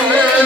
Hey,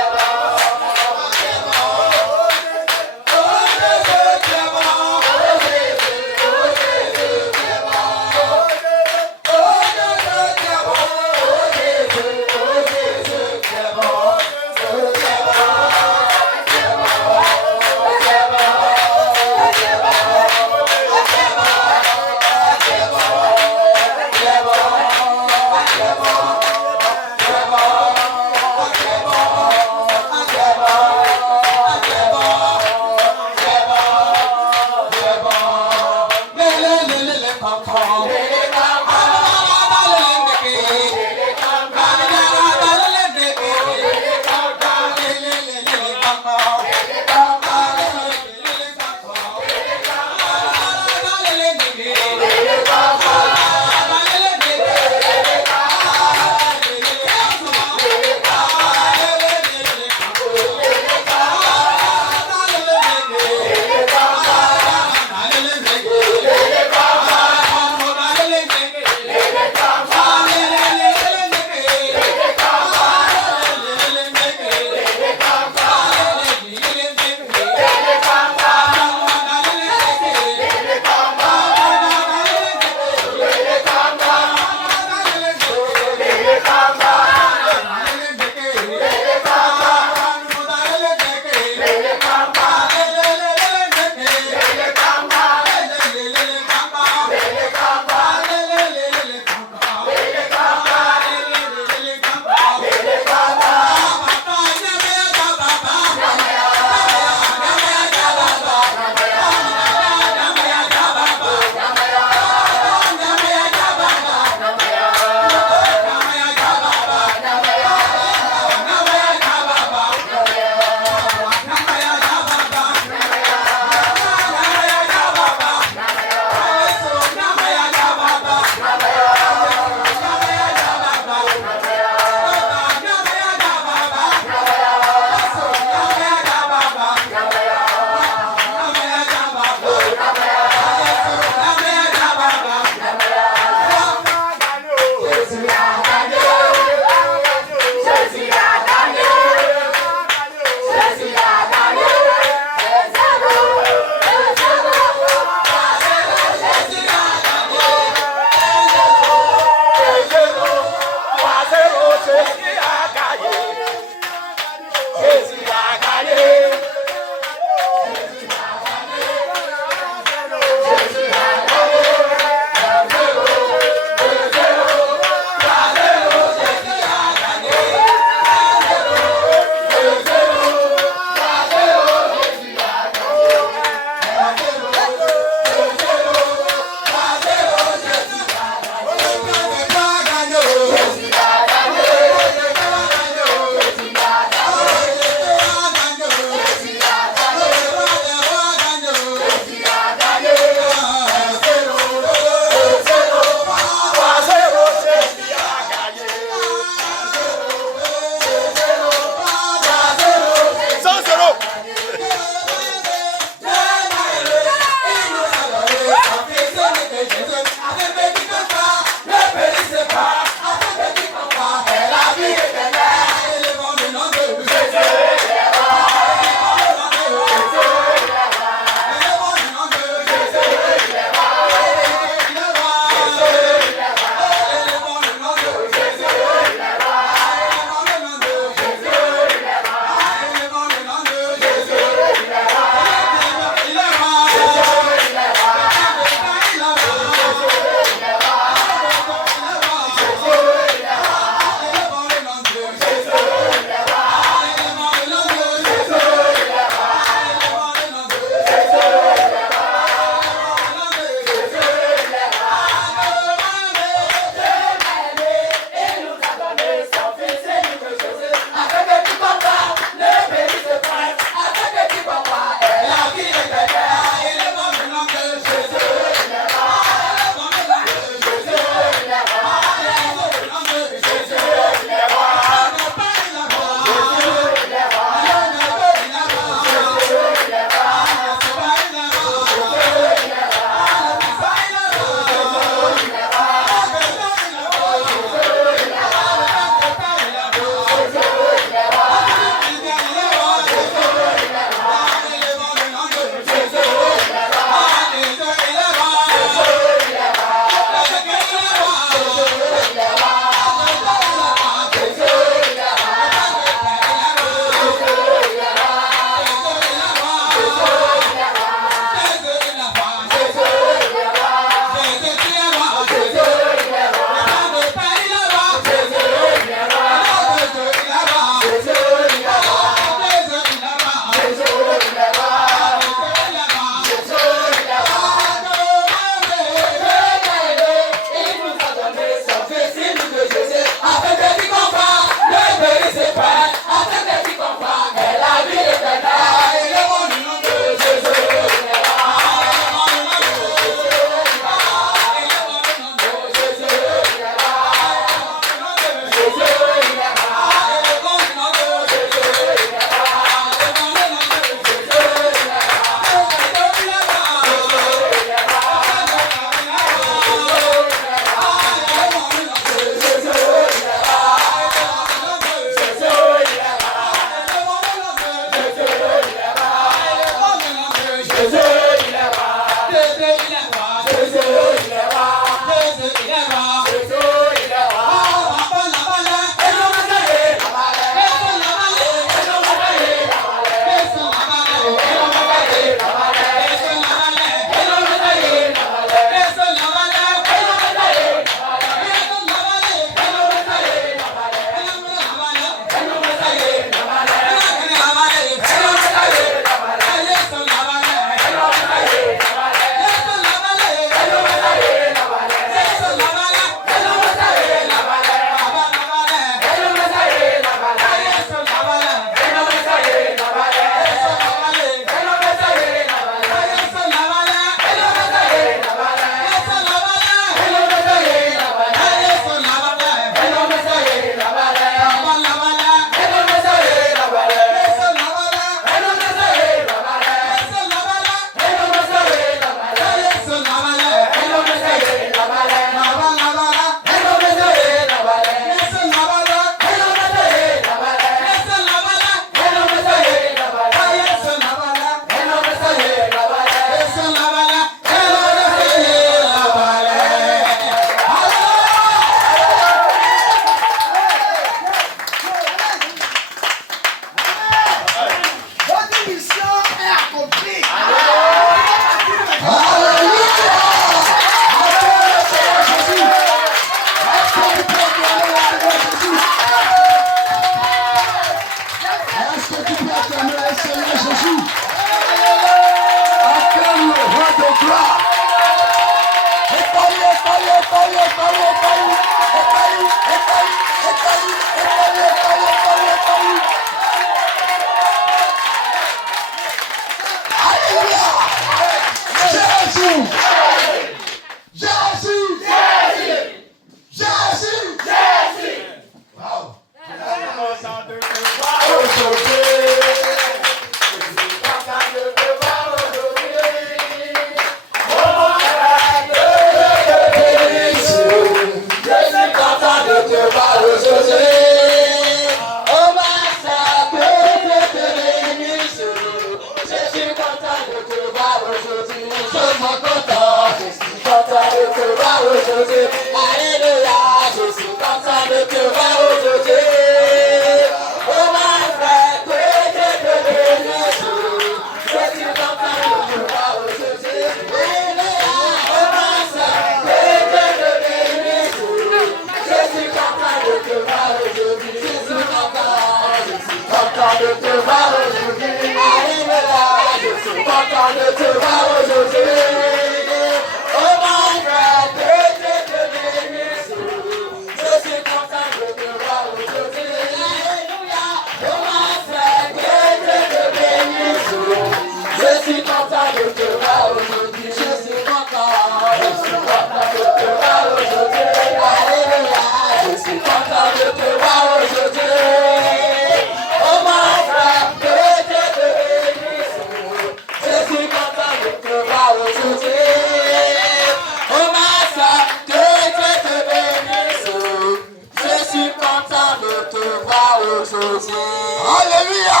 Alléluia.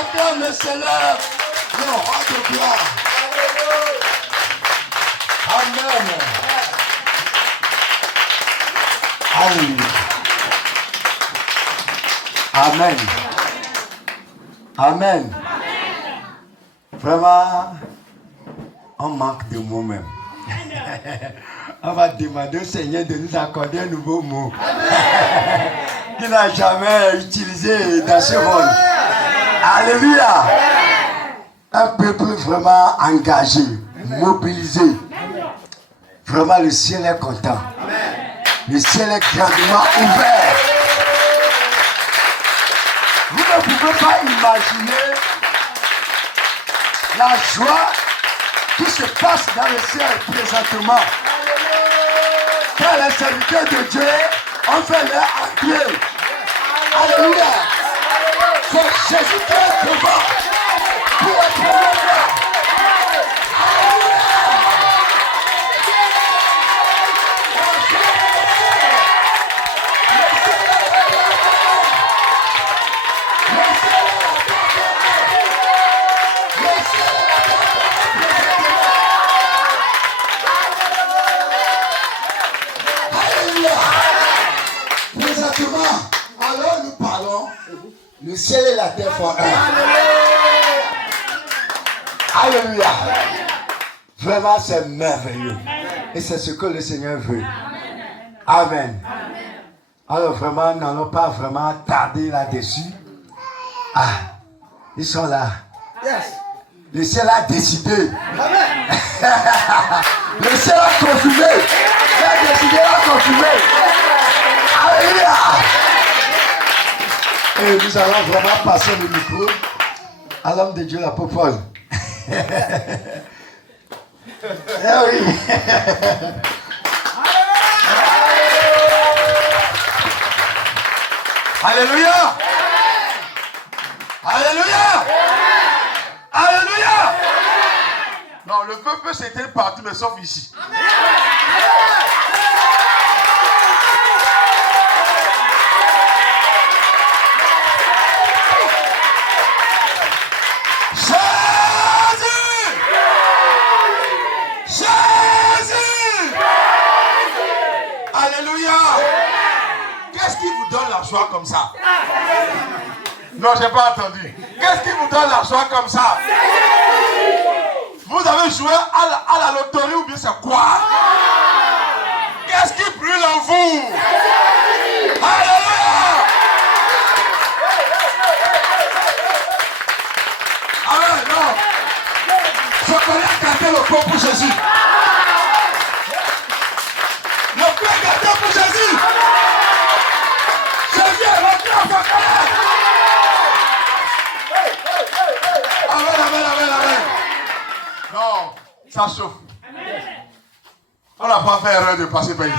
Attends, le célèbre. Le roi de gloire. Amen. Alléluia. Amen. Amen. Vraiment, on manque de mots même. On va demander au Seigneur de nous accorder un nouveau mot qu'il n'a jamais utilisé dans ce monde. Alléluia. Un peuple vraiment engagé, mobilisé. Vraiment, le ciel est content. Le ciel est grandement ouvert. Vous ne pouvez pas imaginer la joie qui se passe dans le ciel présentement. Quand les serviteurs de Dieu ont fait leur entrée. Alléluia. C'est Jésus qui est devant pour être là. Alors nous parlons, le ciel et la terre font un. Alléluia. Vraiment c'est merveilleux. Et c'est ce que le Seigneur veut. Amen. Alors vraiment, nous n'allons pas vraiment tarder là-dessus. Ah, ils sont là. Le ciel a décidé. Le ciel a confirmé. Il a décidé, il a confirmé. Alléluia. Et nous allons vraiment passer le micro à l'homme de Dieu, l'apôtre Paul. Eh oui. Alléluia. Alléluia. Alléluia. Non, le peuple s'était parti, mais sauf ici. Qu'est-ce qui vous donne la joie comme ça? Non, j'ai pas entendu. Qu'est-ce qui vous donne la joie comme ça? Vous avez joué à la loterie ou bien c'est quoi? Qu'est-ce qui brûle en vous? Alléluia! Ah non! Je connais gâter le corps pour Jésus. Le cœur gâté pour Jésus. Jésus est rentré en sa colère. Amen, amen, amen, amen. Non, ça chauffe. On n'a pas fait erreur de passer par ici.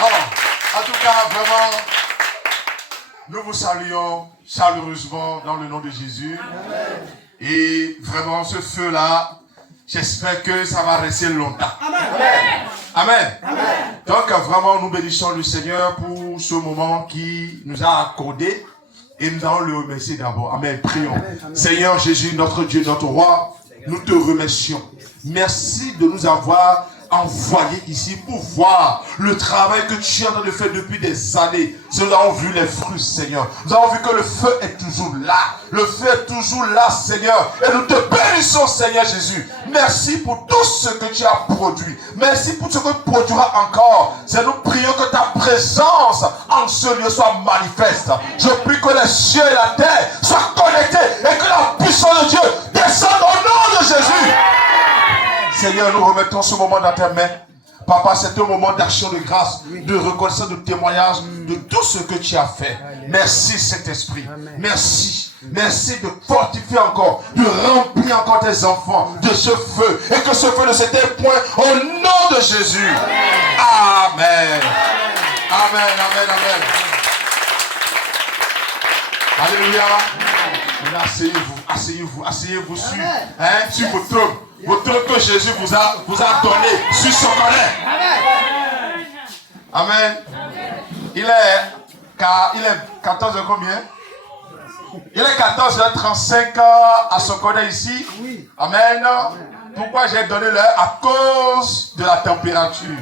Non, en tout cas, vraiment, nous vous saluons chaleureusement dans le nom de Jésus. Amen. Et vraiment, ce feu-là, j'espère que ça va rester longtemps. Amen. Amen. Amen. Donc, vraiment, nous bénissons le Seigneur pour ce moment qu'il nous a accordé. Et nous allons le remercier d'abord. Amen. Prions. Amen. Seigneur Jésus, notre Dieu, notre roi, nous te remercions. Merci de nous avoir envoyés ici pour voir le travail que tu es en train de faire depuis des années. Nous avons vu les fruits, Seigneur. Nous avons vu que le feu est toujours là. Le feu est toujours là, Seigneur. Et nous te bénissons, Seigneur Jésus. Merci pour tout ce que tu as produit. Merci pour ce que tu produiras encore. C'est nous prions que ta présence en ce lieu soit manifeste. Je prie que les cieux et la terre soient connectés et que la puissance de Dieu descende au nom de Jésus. Seigneur, nous remettons ce moment dans tes mains. Papa, c'est un moment d'action de grâce, de reconnaissance, de témoignage de tout ce que tu as fait. Merci, Saint-Esprit. Merci. Merci de fortifier encore, de remplir encore tes enfants de ce feu. Et que ce feu ne s'éteint point au nom de Jésus. Amen. Amen, amen, amen. Alléluia. Asseyez-vous, asseyez-vous, asseyez-vous sur vos trônes. Votre que Jésus vous a donné sur son colère. Amen. Il est 14 h combien? Il est 14h35 à Sokodé ici. Amen. Pourquoi j'ai donné l'heure? À cause de la température.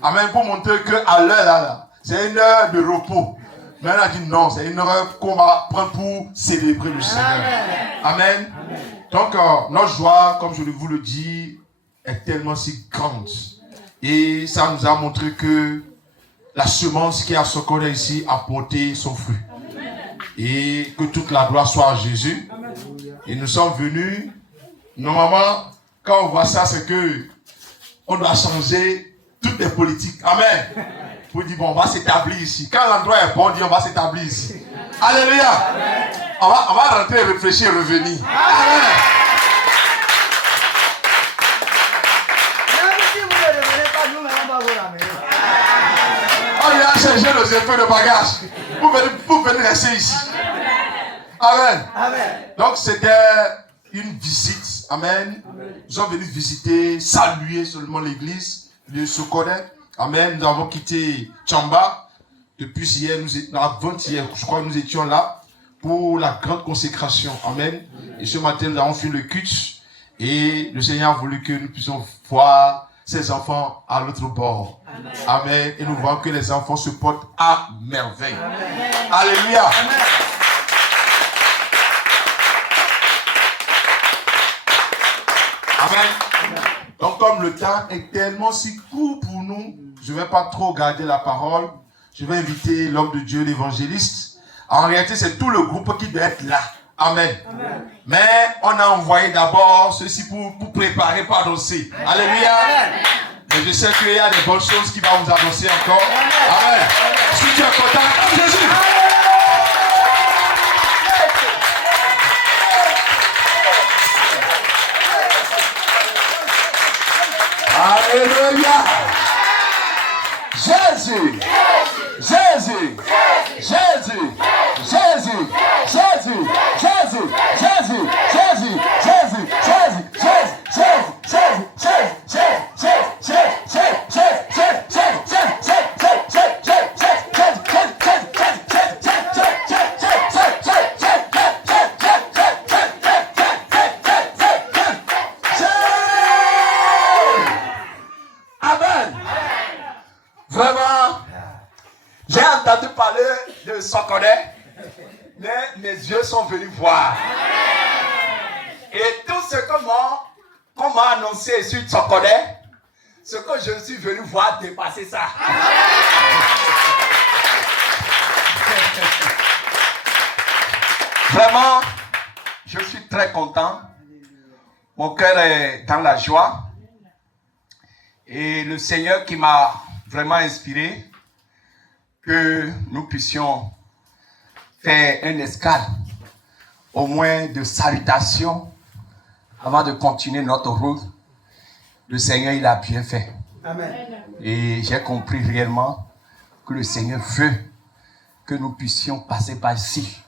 Amen. Pour montrer qu'à l'heure là, c'est une heure de repos. Mais on a dit non, c'est une heure qu'on va prendre pour célébrer le Seigneur. Amen. Donc, notre joie, comme je vous le dis, est tellement si grande. Et ça nous a montré que la semence qui est à Sokodé ici a porté son fruit. Et que toute la gloire soit à Jésus. Et nous sommes venus, normalement, quand on voit ça, c'est que on doit changer toutes les politiques. Amen. Pour dire, bon, on va s'établir ici. Quand l'endroit est bon, on dit, on va s'établir ici. Alléluia. On va rentrer, réfléchir, revenir. Amen. On vient chercher nos effets de bagage pour venir rester ici. Amen. Amen. Donc c'était une visite. Amen. Nous sommes venus visiter, saluer seulement l'église de Sokodé. Amen. Nous avons quitté Tchamba. Depuis hier, avant-hier, je crois que nous étions là pour la grande consécration. Amen. Et ce matin, nous avons fait le culte. Et le Seigneur a voulu que nous puissions voir ses enfants à l'autre bord. Amen. Amen. Et nous voyons que les enfants se portent à merveille. Amen. Alléluia. Amen. Amen. Donc comme le temps est tellement si court pour nous, je ne vais pas trop garder la parole. Je vais inviter l'homme de Dieu, l'évangéliste. En réalité, c'est tout le groupe qui doit être là. Amen. Amen. Mais on a envoyé d'abord ceci pour préparer, pour annoncer. Alléluia. Et je sais qu'il y a des bonnes choses qui vont vous annoncer encore. Amen. Si tu es content, comme Jésus. Alléluia. Jésus. Jésus. Jésus. Jésus. Jésus. Jésus. Jésus. Jésus. Jésus. Vraiment, j'ai entendu parler de Sokodé, mais mes yeux sont venus voir. Et tout ce qu'on m'a annoncé sur Sokodé, ce que je suis venu voir dépasser ça. Vraiment, je suis très content. Mon cœur est dans la joie. Et le Seigneur qui m'a vraiment inspiré que nous puissions faire une escale, au moins de salutations, avant de continuer notre route. Le Seigneur, il a bien fait. Amen. Et j'ai compris réellement que le Seigneur veut que nous puissions passer par ici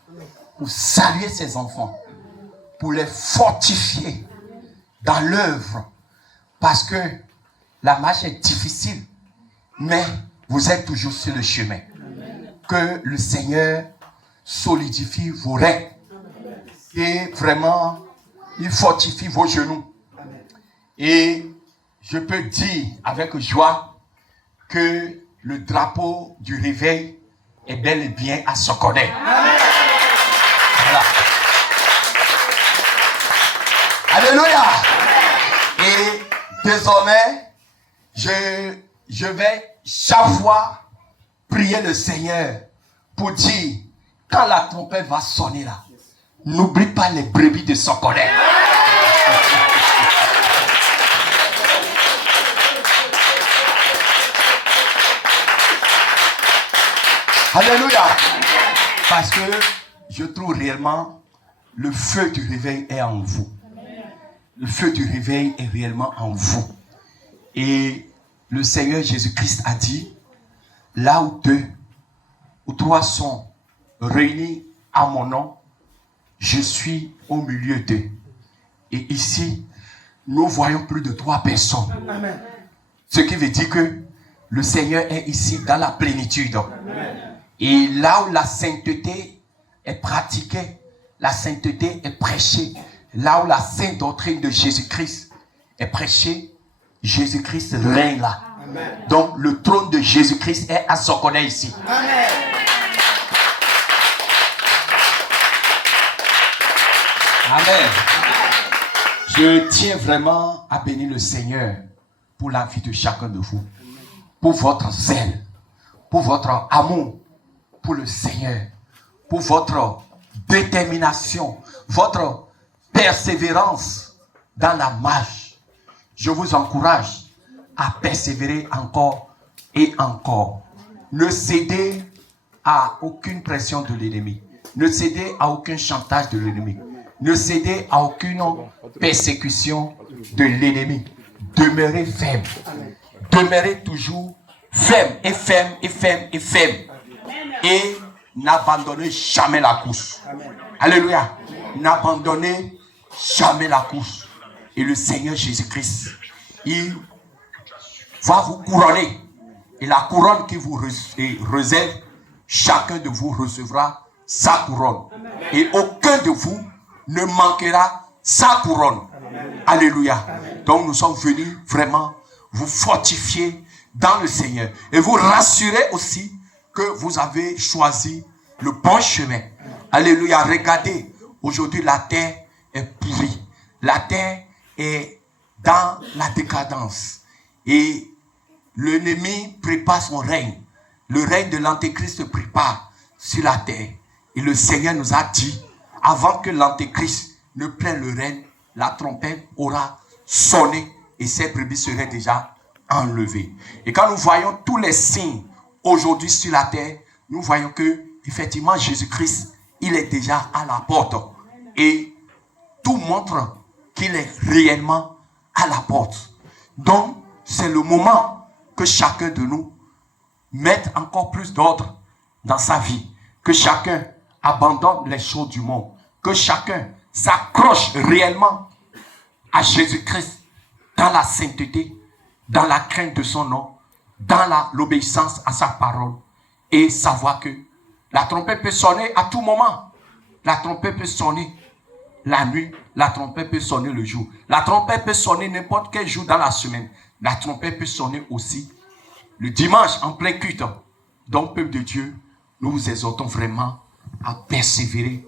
pour saluer ses enfants, pour les fortifier dans l'œuvre, parce que la marche est difficile, mais vous êtes toujours sur le chemin. Amen. Que le Seigneur solidifie vos règles et vraiment, il fortifie vos genoux. Amen. Et je peux dire avec joie que le drapeau du réveil est bel et bien à Sokodé. Voilà. Alléluia. Et désormais, je vais chaque fois prier le Seigneur pour dire, quand la trompette va sonner là, n'oublie pas les brebis de Sokodé. Alléluia. Parce que je trouve réellement le feu du réveil est en vous. Le feu du réveil est réellement en vous. Et le Seigneur Jésus-Christ a dit, là où 2 ou 3 sont réunis à mon nom, je suis au milieu d'eux. Et ici, nous voyons plus de 3 personnes. Amen. Ce qui veut dire que le Seigneur est ici dans la plénitude. Et là où la sainteté est pratiquée, la sainteté est prêchée, là où la sainte doctrine de Jésus-Christ est prêchée, Jésus-Christ règne là. Amen. Donc le trône de Jésus-Christ est à Sokoné ici. Amen. Amen. Je tiens vraiment à bénir le Seigneur pour la vie de chacun de vous, pour votre zèle, pour votre amour pour le Seigneur, pour votre détermination, votre persévérance dans la marche. Je vous encourage à persévérer encore et encore. Ne cédez à aucune pression de l'ennemi. Ne cédez à aucun chantage de l'ennemi. Ne cédez à aucune persécution de l'ennemi. Demeurez ferme. Demeurez toujours ferme et ferme et ferme et ferme. Et n'abandonnez jamais la course. Alléluia. N'abandonnez jamais la course. Et le Seigneur Jésus-Christ, il va vous couronner. Et la couronne qui vous réserve, chacun de vous recevra sa couronne. Et aucun de vous ne manquera sa couronne. Alléluia. Donc nous sommes venus vraiment vous fortifier dans le Seigneur. Et vous rassurer aussi que vous avez choisi le bon chemin. Alléluia. Regardez, aujourd'hui la terre est pourrie. La terre est dans la décadence. Et l'ennemi prépare son règne. Le règne de l'Antéchrist se prépare sur la terre. Et le Seigneur nous a dit, avant que l'Antéchrist ne prenne le règne, la trompette aura sonné et ses brebis seraient déjà enlevées. Et quand nous voyons tous les signes aujourd'hui sur la terre, nous voyons que effectivement Jésus-Christ, il est déjà à la porte. Et tout montre qu'il est réellement à la porte. Donc, c'est le moment que chacun de nous mette encore plus d'ordre dans sa vie. Que chacun abandonne les choses du monde. Que chacun s'accroche réellement à Jésus-Christ dans la sainteté, dans la crainte de son nom, dans l'obéissance à sa parole. Et savoir que la trompette peut sonner à tout moment. La trompette peut sonner la nuit, la trompette peut sonner le jour. La trompette peut sonner n'importe quel jour dans la semaine. La trompette peut sonner aussi le dimanche en plein culte. Donc, peuple de Dieu, nous vous exhortons vraiment à persévérer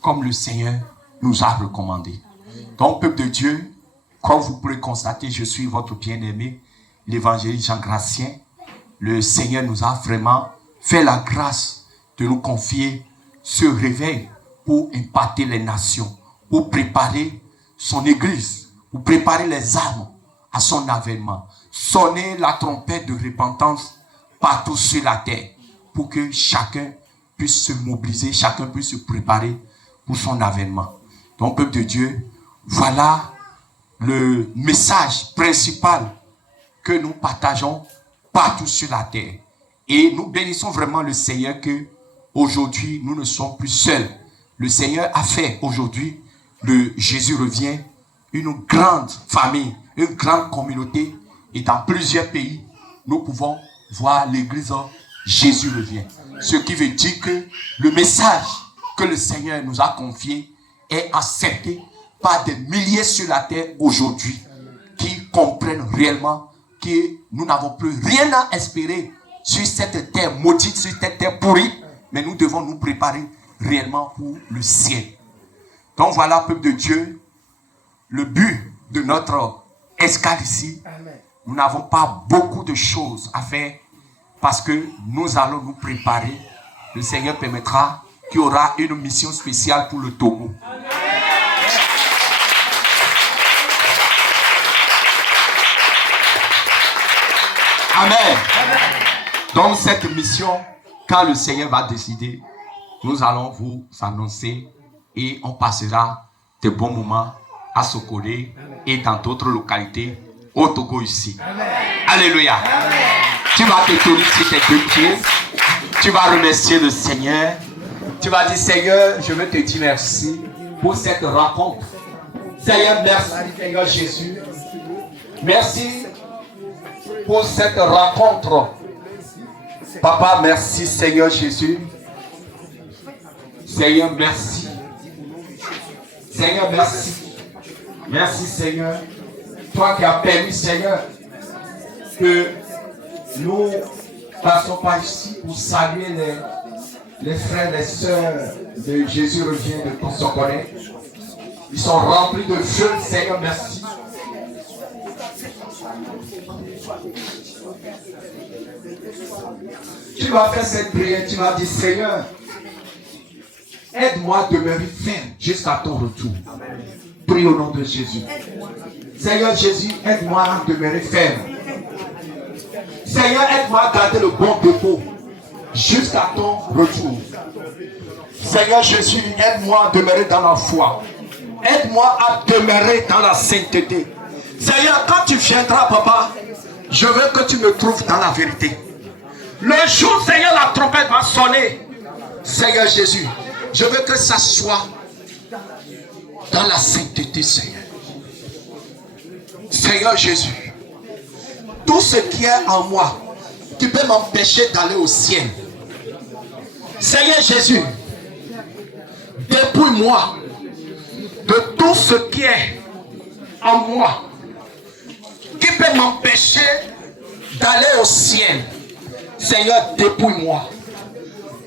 comme le Seigneur nous a recommandé. Donc, peuple de Dieu, comme vous pouvez constater, je suis votre bien-aimé, l'évangéliste Jean Gratien. Le Seigneur nous a vraiment fait la grâce de nous confier ce réveil pour impacter les nations, pour préparer son église, pour préparer les âmes à son avènement. Sonner la trompette de repentance partout sur la terre, pour que chacun puisse se mobiliser, chacun puisse se préparer pour son avènement. Donc, peuple de Dieu, voilà le message principal que nous partageons partout sur la terre. Et nous bénissons vraiment le Seigneur que aujourd'hui nous ne sommes plus seuls. Le Seigneur a fait aujourd'hui de Jésus revient une grande famille, une grande communauté. Et dans plusieurs pays, nous pouvons voir l'église Jésus revient. Ce qui veut dire que le message que le Seigneur nous a confié est accepté par des milliers sur la terre aujourd'hui qui comprennent réellement que nous n'avons plus rien à espérer sur cette terre maudite, sur cette terre pourrie, mais nous devons nous préparer réellement pour le ciel. Donc voilà, peuple de Dieu, le but de notre escale ici. Nous n'avons pas beaucoup de choses à faire parce que nous allons nous préparer. Le Seigneur permettra qu'il y aura une mission spéciale pour le Togo. Amen. Donc cette mission, quand le Seigneur va décider, nous allons vous annoncer et on passera de bons moments à Sokolé et dans d'autres localités au Togo ici. Amen. Alléluia. Amen. Tu vas te tenir sur tes deux pieds. Tu vas remercier le Seigneur. Tu vas dire, Seigneur, je veux te dire merci pour cette rencontre. Seigneur, merci, Seigneur Jésus. Merci pour cette rencontre. Papa, merci Seigneur Jésus. Seigneur, merci. Seigneur, merci. Merci Seigneur. Toi qui as permis Seigneur que nous passons par ici pour saluer les frères et les sœurs de Jésus revient de Consocoré. Ils sont remplis de feu, Seigneur, merci. Tu vas faire cette prière, tu vas dire Seigneur, aide-moi à demeurer ferme jusqu'à ton retour. Prie au nom de Jésus. Seigneur Jésus, aide-moi à demeurer ferme. Seigneur, aide-moi à garder le bon dépôt jusqu'à ton retour. Seigneur Jésus, aide-moi à demeurer dans la foi. Aide-moi à demeurer dans la sainteté. Seigneur, quand tu viendras, papa, je veux que tu me trouves dans la vérité. Le jour, Seigneur, la trompette va sonner. Seigneur Jésus, je veux que ça soit dans la sainteté, Seigneur. Seigneur Jésus, tout ce qui est en moi qui peut m'empêcher d'aller au ciel. Seigneur Jésus, dépouille-moi de tout ce qui est en moi qui peut m'empêcher d'aller au ciel. Seigneur, dépouille-moi.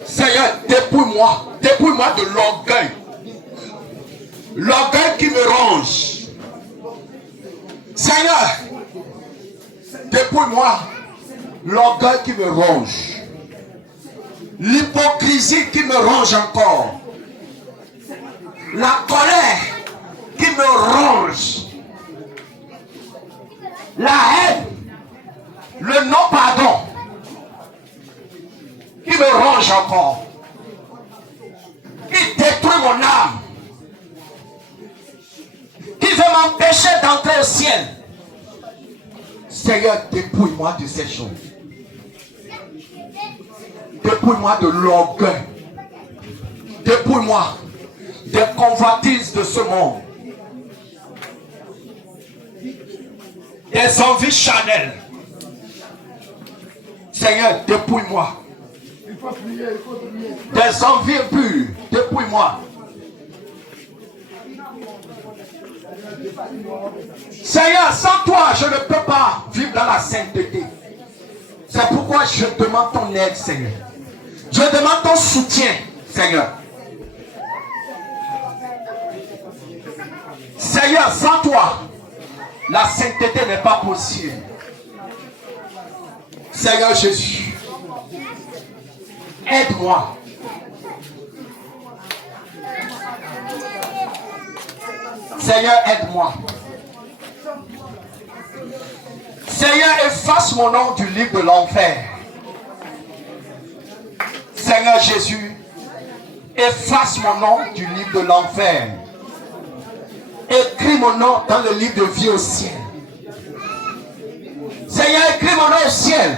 Seigneur, dépouille-moi. Dépouille-moi de l'orgueil. L'orgueil qui me ronge. Seigneur, dépouille-moi l'orgueil qui me ronge. L'hypocrisie qui me ronge encore. La colère qui me ronge. La haine. Le non-pardon qui me ronge encore. Qui détruit mon âme. Qui veut m'empêcher d'entrer au ciel. Seigneur, dépouille-moi de ces choses. Dépouille-moi de l'orgueil. Dépouille-moi des convoitises de ce monde. Des envies charnelles. Seigneur, dépouille-moi. Des envies impures. Dépouille-moi. Seigneur, sans toi, je ne peux pas vivre dans la sainteté. C'est pourquoi je demande ton aide, Seigneur. Je demande ton soutien, Seigneur. Seigneur, sans toi, la sainteté n'est pas possible. Seigneur Jésus, aide-moi. Seigneur, aide-moi. Seigneur, efface mon nom du livre de l'enfer. Seigneur Jésus, efface mon nom du livre de l'enfer. Écris mon nom dans le livre de vie au ciel. Seigneur, écris mon nom au ciel.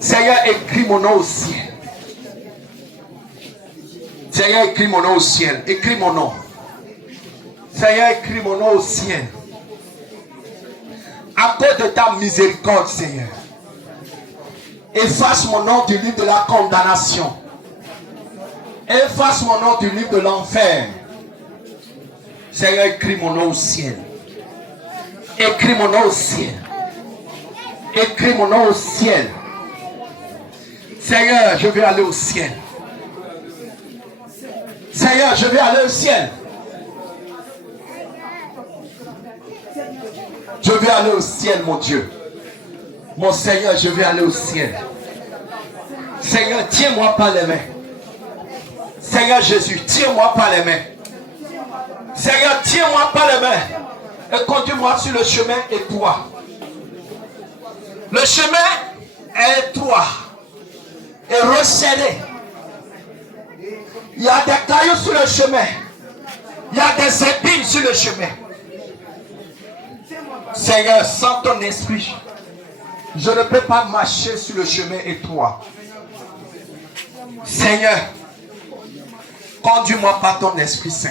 Seigneur, écris mon nom au ciel. Seigneur, écris mon nom au ciel. Écris mon nom. Seigneur, écris mon nom au ciel. À cause de ta miséricorde, Seigneur. Efface mon nom du livre de la condamnation. Efface mon nom du livre de l'enfer. Seigneur, écris mon nom au ciel. Écris mon nom au ciel. Écris mon nom au ciel. Seigneur, je vais aller au ciel. Seigneur, je vais aller au ciel. Je vais aller au ciel, mon Dieu. Mon Seigneur, je vais aller au ciel. Seigneur, tiens-moi par les mains. Seigneur Jésus, tiens-moi par les mains. Seigneur, tiens-moi par les mains. Et conduis-moi sur le chemin étroit. Le chemin est étroit et resserré. Il y a des cailloux sur le chemin. Il y a des épines sur le chemin. Seigneur, sans ton esprit, je ne peux pas marcher sur le chemin étroit. Seigneur, conduis-moi par ton Esprit Saint.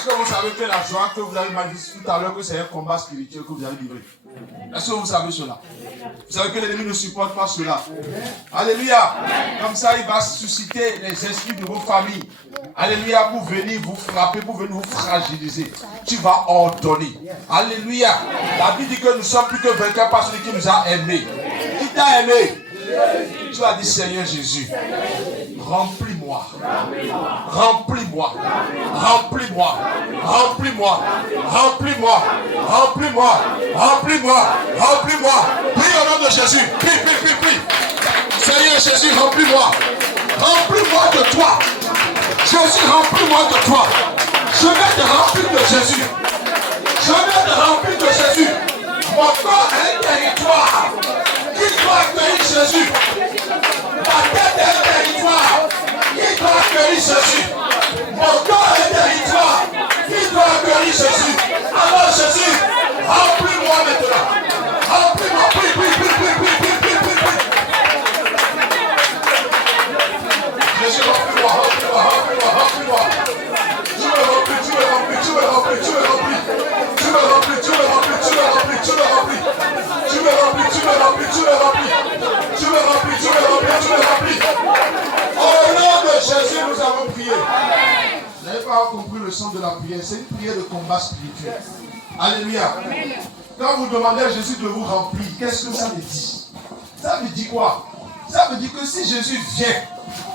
Est-ce que vous savez que la joie que vous avez manifestée tout à l'heure, que c'est un combat spirituel que vous avez livré? Est-ce que vous savez cela? Vous savez que l'ennemi ne supporte pas cela. Alléluia. Comme ça, il va susciter les esprits de vos familles. Alléluia, pour venir vous frapper, pour venir vous fragiliser. Tu vas ordonner. Alléluia. La Bible dit que nous sommes plus que vainqueurs par celui qui nous a aimés. Qui t'a aimé? Tu as dit, Seigneur Jésus, remplis-moi, remplis-moi, remplis-moi, remplis-moi, remplis-moi, remplis-moi, remplis-moi, remplis-moi. Prie au nom de Jésus, prie, prie, prie, prie. Seigneur Jésus, remplis-moi, remplis-moi de toi. Jésus, remplis-moi de toi. Je vais te remplir de Jésus. Je vais te remplir de Jésus. Mon corps est un territoire qui doit accueillir Jésus. Ma tête est un territoire qui doit accueillir Jésus. Mon corps est un territoire qui doit accueillir Jésus. Alors Jésus, remplis-moi maintenant. Remplis-moi. Prie, prie, prie, prie, prie, prie, prie, prie, prie. Jésus, remplis-moi, remplis-moi, remplis-moi, remplis-moi. Tu me remplis, tu me remplis, tu me remplis, tu me remplis. Tu me remplis, tu me remplis, tu me remplis, tu me remplis. Tu me remplis, tu me remplis, tu me remplis. Tu me remplis, tu me remplis, tu me remplis. Au nom de Jésus, nous avons prié. Vous n'avez pas compris le sens de la prière. C'est une prière de combat spirituel. Alléluia. Quand vous demandez à Jésus de vous remplir, qu'est-ce que ça veut dire? Ça veut dire quoi? Ça veut dire que si Jésus vient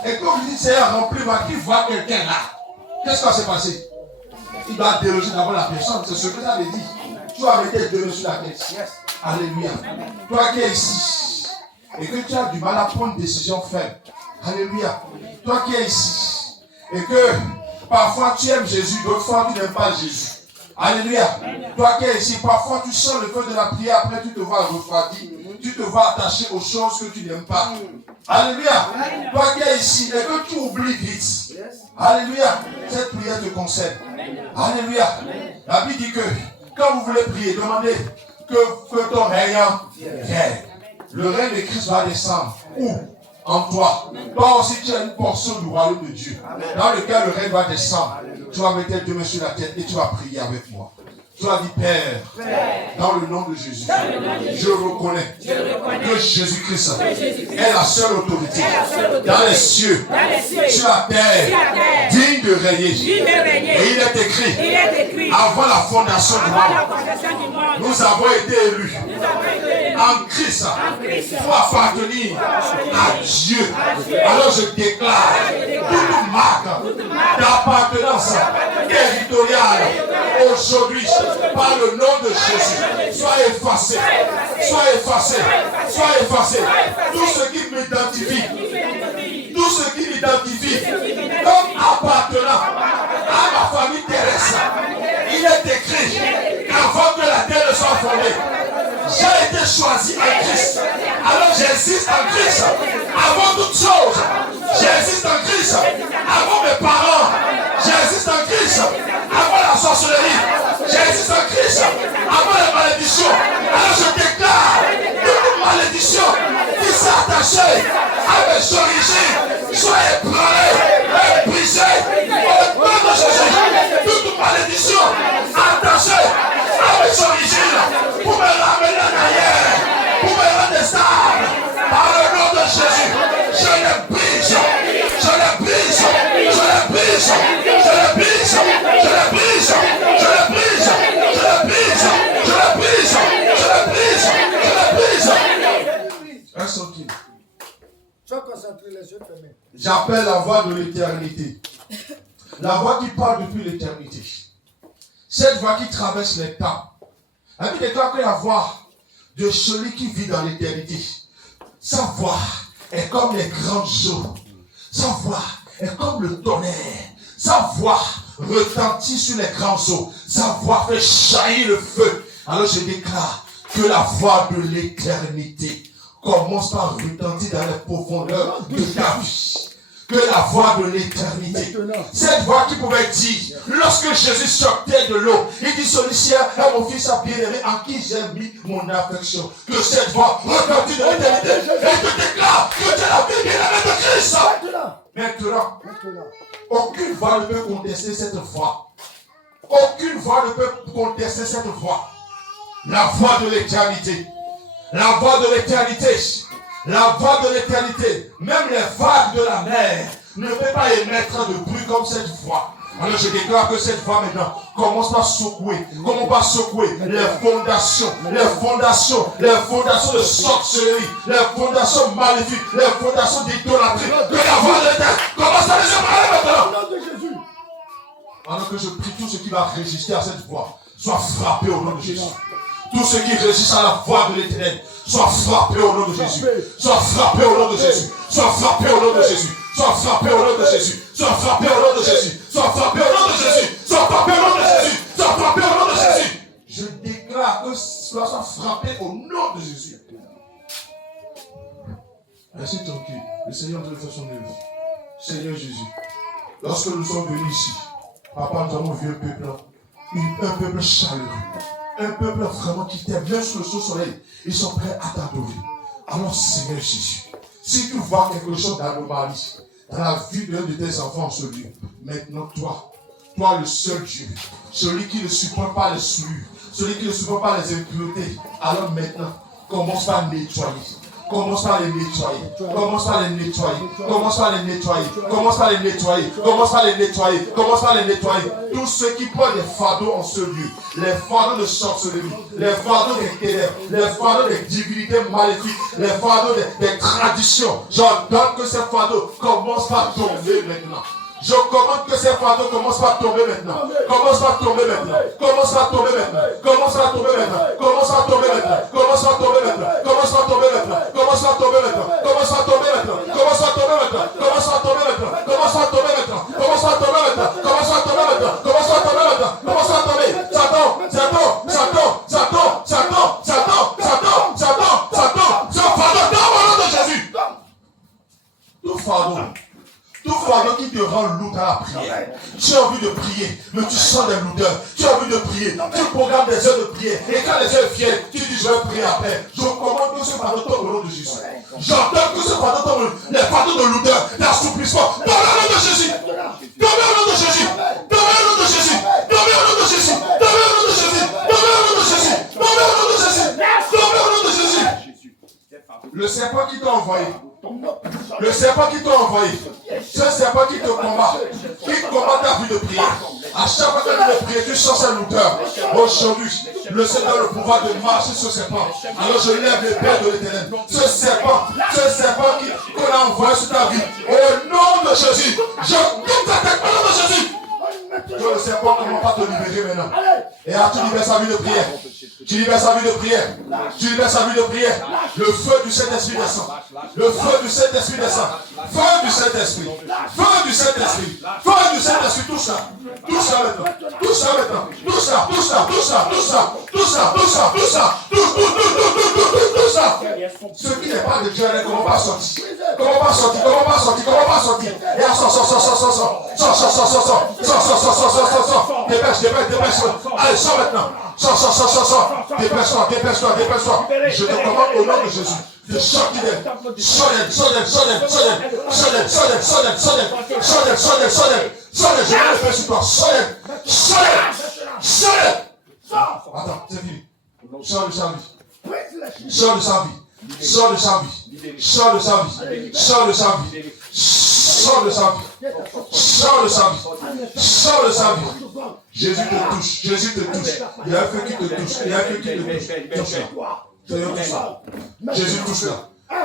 et que vous dites Seigneur, remplis-moi, qu'il voit quelqu'un là, qu'est-ce qui va se passer? Il va déloger d'abord la personne. C'est ce que ça veut dire. Tu vas arrêter de sur la tête. Alléluia. Toi qui es ici et que tu as du mal à prendre une décision ferme. Alléluia. Toi qui es ici et que parfois tu aimes Jésus, d'autres fois tu n'aimes pas Jésus. Alléluia. Toi qui es ici, parfois tu sens le feu de la prière, après tu te vois refroidi, tu te vois attaché aux choses que tu n'aimes pas. Alléluia. Toi qui es ici et que tu oublies vite. Alléluia. Cette prière te concerne. Alléluia. La Bible dit que quand vous voulez prier, demandez que ton règne vienne. Le règne de Christ va descendre. Où? En toi. Toi aussi tu as une portion du royaume de Dieu. Dans lequel le règne va descendre. Tu vas mettre tes deux mains sur la tête et tu vas prier avec moi. Tu as dit Père, dans le nom de Jésus, je reconnais que Jésus-Christ est la seule autorité dans les cieux, sur la terre, digne de régner. Et il est écrit, avant la fondation du monde, nous avons été élus en Christ pour appartenir à Dieu. Alors je déclare toute marque d'appartenance territoriale aujourd'hui, par le nom de Jésus, sois effacé, sois effacé, sois effacé. Tout ce qui m'identifie, tout ce qui m'identifie comme appartenant à ma famille terrestre, il est écrit qu'avant que la terre ne soit fondée, j'ai été choisi en Christ. Alors j'existe en Christ avant toute chose. J'existe en Christ avant mes parents. J'existe en Christ avant la sorcellerie. J'existe en Christ avant les malédictions. Alors je déclare toute malédiction qui s'est attachée à mes origines soit ébranlée et brisée au nom de Jésus. Toute malédiction attachée à mes origines pour me ramener en arrière, pour me rendre stable. Par le nom de Jésus, je les brise, je les brise, je les brise, je les brise, je les brise, je les brise, je les brise, je les brise, je les brise, je les brise. Un centime. Sois concentré, les yeux fermés. J'appelle la voix de l'éternité. La voix qui parle depuis l'éternité. Cette voix qui traverse les temps. La Bible déclare que la voix de celui qui vit dans l'éternité, sa voix est comme les grandes eaux. Sa voix est comme le tonnerre. Sa voix retentit sur les grands eaux. Sa voix fait jaillir le feu. Alors je déclare que la voix de l'éternité commence par retentir dans les profondeurs de ta vie. Que la voix de l'éternité, cette voix qui pouvait dire, lorsque Jésus sortait de l'eau, il dit, celui-ci est mon fils bien-aimé en qui j'ai mis mon affection. Que cette voix retentit de l'éternité et te déclare que tu es la vie bien-aimée de Christ. Maintenant, aucune voix ne peut contester cette voix. Aucune voix ne peut contester cette voix. La voix de l'éternité. La voix de l'éternité. La voix de l'éternité. Même les vagues de la mer ne peuvent pas émettre de bruit comme cette voix. Alors je déclare que cette voix maintenant commence par secouer. Comment pas secouer les fondations de sorcellerie, les fondations maléfiques, les fondations d'idolâtrie. Que la voix de l'éternel commence à les ébranler maintenant. Au nom de Jésus. Alors que je prie, tout ce qui va résister à cette voix soit frappé au nom de Jésus. Tout ce qui résiste à la voix de l'éternel soit frappé au nom de Jésus. Soit frappé au nom de Jésus. Soit frappé au nom de Jésus. Soit frappé au nom de Jésus. Soit frappé au nom de Jésus. Soit frappé au nom de Jésus. Soit frappé au nom de Jésus. Soit frappé au nom de Jésus. Je déclare que cela soit frappé au nom de Jésus. Restez tranquille. Le Seigneur de faire son œuvre. Seigneur Jésus, lorsque nous sommes venus ici, papa, nous avons vu un peuple chaleureux. Un peuple vraiment qui t'aime, même sur le soleil, ils sont prêts à t'adorer. Alors, Seigneur Jésus, si tu vois quelque chose d'anomalie dans la vie d'un de tes enfants en ce lieu, maintenant toi le seul Dieu, celui qui ne supporte pas les souillures, celui qui ne supporte pas les impuretés, alors maintenant, commence par nettoyer. Commence par les nettoyer. Commence par les nettoyer. Commence par les nettoyer. Commence par les nettoyer. Commence par les nettoyer. Commence par les nettoyer. Tous ceux qui portent des fardeaux en ce lieu, les fardeaux de sorcellerie, les fardeaux des ténèbres, les fardeaux des divinités maléfiques, les fardeaux des traditions. J'ordonne que ces fardeaux commencent par tomber maintenant. Je commande que ces fardeaux commencent par tomber maintenant. Commence par tomber maintenant. Commence par tomber maintenant. Commence par tomber maintenant. Commence par tomber maintenant. Commence par tomber maintenant. Commence par tomber maintenant. Commence par tomber maintenant. Commence par tomber maintenant. Commence par tomber maintenant. Commence par tomber maintenant. Commence par tomber maintenant. Commence par tomber maintenant. Commence par tomber maintenant. Commence par tomber maintenant. Commence par tomber. Ça tombe. Ça tombe. Ça tombe. Ça tombe. Ça tombe. Ça tombe. Ça tombe. Ça tombe. Ça tombe. Ce fardeau dans le nom de Jésus. Tout fardeau. Tout fardeau qui te rend lourd à la prière. Tu as envie de prier, mais tu sens des lourdeurs. Tu as envie de prier, tu programmes des heures de prière. Et quand les heures viennent, tu dis je vais prier après. Je commande que ce fardeau tombe au nom de Jésus. J'entends que ce fardeau tombe, les fardeaux de lourdeur, d'assouplissement, dans le nom de Jésus. Dans le nom de Jésus. Dans le nom de Jésus. Dans le nom de Jésus. Dans le nom de Jésus. Dans le nom de Jésus. Dans le nom de Jésus. Dans le nom de Jésus. Le serpent qui t'a envoyé. Le serpent qui t'a envoyé, ce serpent qui te combat ta vie de prière. À chaque fois que tu veux prier, tu sens sa lourdeur. Aujourd'hui, le Seigneur a le pouvoir de marcher sur ce serpent. Alors je lève les pères de l'éternel. Ce serpent qu'on a envoyé sur ta vie, au nom de Jésus, je coupe ta tête au nom de Jésus. Que le serpent ne va pas te libérer maintenant. Et là, tu libères sa vie de prière. Tu libères sa vie de prière. Tu libères sa vie de prière. Le feu du Saint-Esprit descend. Le feu du Saint-Esprit descend. Feu du Saint-Esprit. Feu du Saint-Esprit. Feu du Saint-Esprit. Touche ça. Touche ça maintenant. Touche ça maintenant. Touche ça. Touche ça. Touche ça. Touche ça. Touche ça. Touche ça. Touche ça. Touche ça. Ce qui n'est pas de Dieu, comment pas sortir? Comment pas sortir? Comment pas sortir? Comment pas sortir? Et là, sors. Dépêche. Allez, sors maintenant. Sors. Dépêche-toi. Je te commande au nom de Jésus. De sortir d'elle. Sors d'elle. Je vais le faire sur toi. Sors d'elle. Attends, c'est fini. Sors de sa vie. Sors de sa vie. Jésus te touche. Il y a un feu qui te touche. Touche-la. Jésus touche là.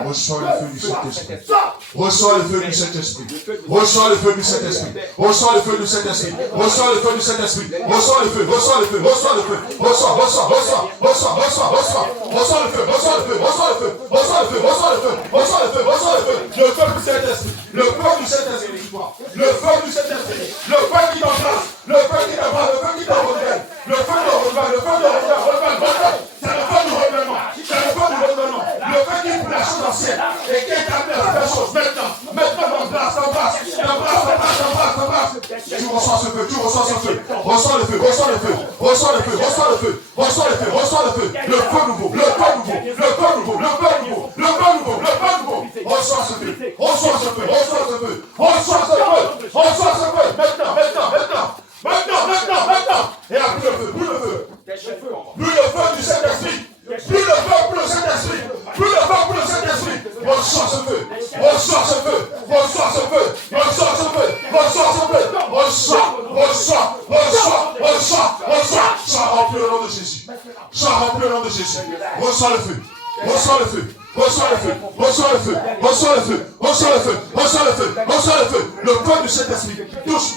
Reçois le feu du Saint-Esprit. Reçois le feu du Saint-Esprit. Reçois le feu du Saint-Esprit. Reçois le feu du Saint-Esprit. Reçois le feu du Saint-Esprit. Reçois le feu. Reçois le feu. Reçois le feu. Reçois le feu. Reçois le feu. Reçois le feu. Reçois le feu. Reçois le feu. Reçois le feu. Reçois le feu. Reçois le feu. Le feu du Saint-Esprit. Le feu du Saint-Esprit. Le feu du Saint-Esprit. Le feu qui t'embrasse. Le feu qui t'embrasse. Le feu qui t'envoie. Le feu de renouvellement. Le feu de renouvellement. C'est le feu du renouvellement. C'est le feu du renouvellement. Le feu qui fait la chose ancienne. Et qui est amené à faire chose maintenant. Maintenant, t'embrasse. Tu reçois ce feu. Reçois le feu. Le feu nouveau. Reçois ce feu. Maintenant. maintenant. Et là, brûle le feu. Brûle le feu du Saint-Esprit. Brûle le feu pour le Saint-Esprit. Brûle le feu pour le Saint-Esprit. Reçois ce feu. Reçois ce feu. Reçois ce feu. Reçois ce feu. Reçois ce feu. Reçois. Sois rempli au nom de Jésus. Sois rempli au nom de Jésus. Reçois le feu. Reçois le feu. Reçois le feu. Reçois le feu. Reçois le feu. Reçois le feu. Reçois le feu. Reçois le feu. Le feu du Saint-Esprit. Touche.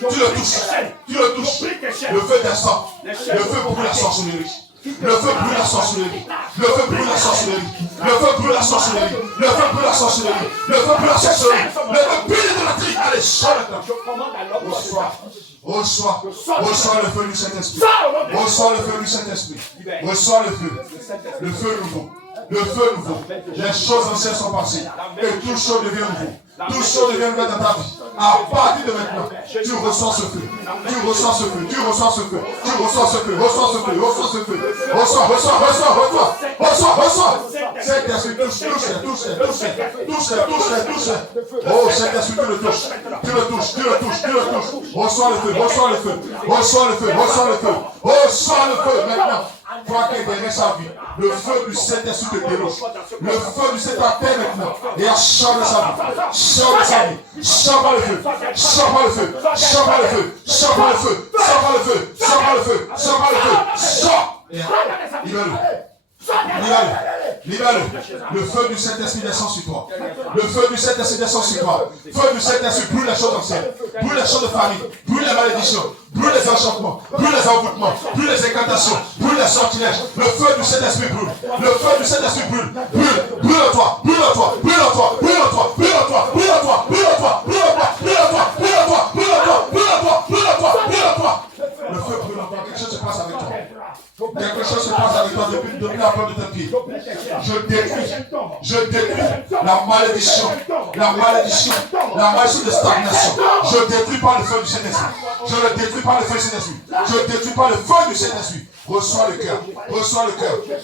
Tu le touches. Le feu descend. Le feu brûle la sorcellerie. Le feu brûle la sorcellerie. Le feu brûle la sorcellerie. Le feu brûle la sorcellerie. Le feu brûle la sorcellerie. Le feu brûle la sorcellerie. Le feu brûle de la tri. Allez, sors maintenant. Reçois le feu du Saint-Esprit. Reçois le feu du Saint-Esprit. Reçois le feu. Le feu nouveau. Le feu nouveau. Les choses anciennes sont passées. Et toutes choses deviennent nouveau. Toutes choses deviennent nouvelles dans ta vie. À partir de maintenant, tu reçois ce feu. Tu reçois ce feu. Tu reçois ce feu. Tu reçois ce feu. Reçois ce feu. Reçois ce feu. Reçois. Saint-Esprit, touche. Oh, Saint-Esprit, tu le touches. Reçois le feu. Reçois le feu maintenant. Toi qui es derrière sa vie, le feu du Saint-Esprit te déloge. Le feu du Saint-Esprit maintenant. Et à sort de sa vie. Sors par le feu. Libère-le. Le feu du Saint-Esprit descend sur toi. Le feu du Saint-Esprit descend sur toi. Feu du Saint-Esprit brûle les choses anciennes. Brûle les choses de famille. Brûle les malédictions. Brûle les enchantements. Brûle les envoûtements. Brûle les incantations. Brûle les sortilèges. Le feu du Saint-Esprit brûle. Le feu du Saint-Esprit brûle. Brûle en toi. Le feu brûle en toi. Quelque chose se passe avec toi. Quelque chose se passe avec toi depuis la plante de tes pieds. Je détruis la malédiction de stagnation. Je détruis par le feu du Saint-Esprit. Je détruis par le feu du Saint-Esprit. Reçois le cœur.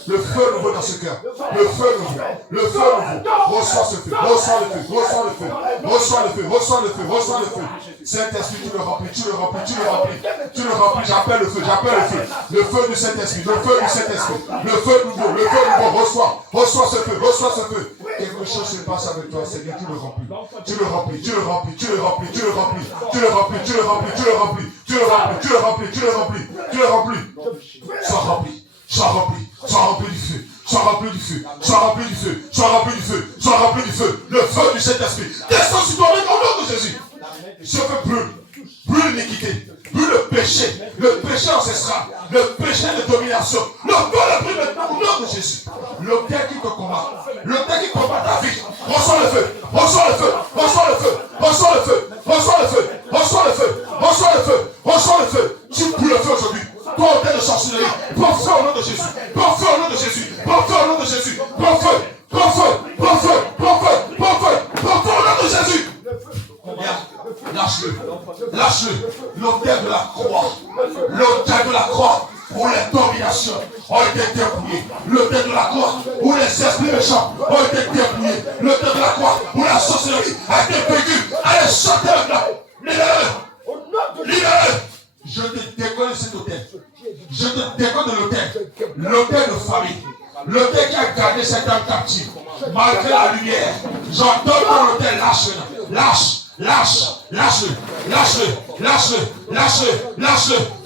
Le feu nouveau dans ce cœur. Le feu nouveau. Reçois ce feu. Reçois le feu. Saint-Esprit, tu le remplis. J'appelle le feu. Le feu du Saint-Esprit. Le feu nouveau. Reçois ce feu. Quelque chose se passe avec toi, Seigneur. Tu le remplis. Sois rempli du feu. Le feu du Saint-Esprit. Descends sur toi au nom de Jésus. Ce feu brûle l'iniquité, brûle le péché ancestral, le péché de domination. Le feu le brûle maintenant au nom de Jésus. L'autel qui te combat, ta vie. Reçois le feu. Tu brûles le feu aujourd'hui. Toi, autel de sorcellerie, prends feu au nom de Jésus. Prends feu au nom de Jésus. Prends feu au nom de Jésus. Lâche-le. L'autel de la croix où les dominations ont été dépouillées. L'autel de la croix où les esprits méchants ont été dépouillés. L'autel de la croix où la sorcellerie a été vaincue. Allez, sortez maintenant. Libère-le. Je te décolle de cet autel. Je te décolle de l'autel. L'autel de famille. L'autel qui a gardé cette âme captive. Malgré la lumière. J'entends dans l'autel. Lâche-le.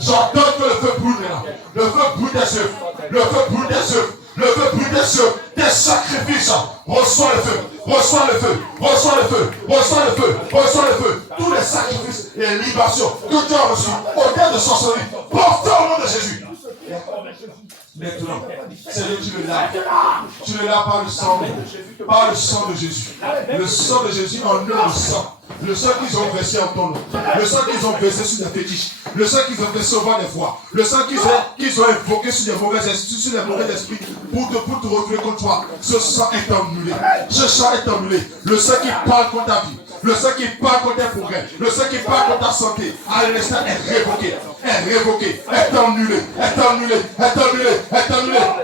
J'entends que le feu brûle là. Le feu brûle des œufs. Des sacrifices. Reçois le feu. Tous les sacrifices et les libations que tu as reçus au terme de sorcellerie. Porte au nom de Jésus. Maintenant, Seigneur, tu le laves. Tu le laves par le sang de Jésus. Le sang de Jésus en eux le sang. Le sang qu'ils ont versé en ton nom. Le sang qu'ils ont versé sur des fétiches. Le sang qu'ils ont versé au vent des voix. Le sang qu'ils ont évoqué sur des mauvais esprits pour te retrouver contre toi. Ce sang est annulé. Le sang qui parle contre ta vie. Le sang qui parle contre tes progrès. Le sang qui parle contre ta santé. À l'instant est révoqué. Est annulé.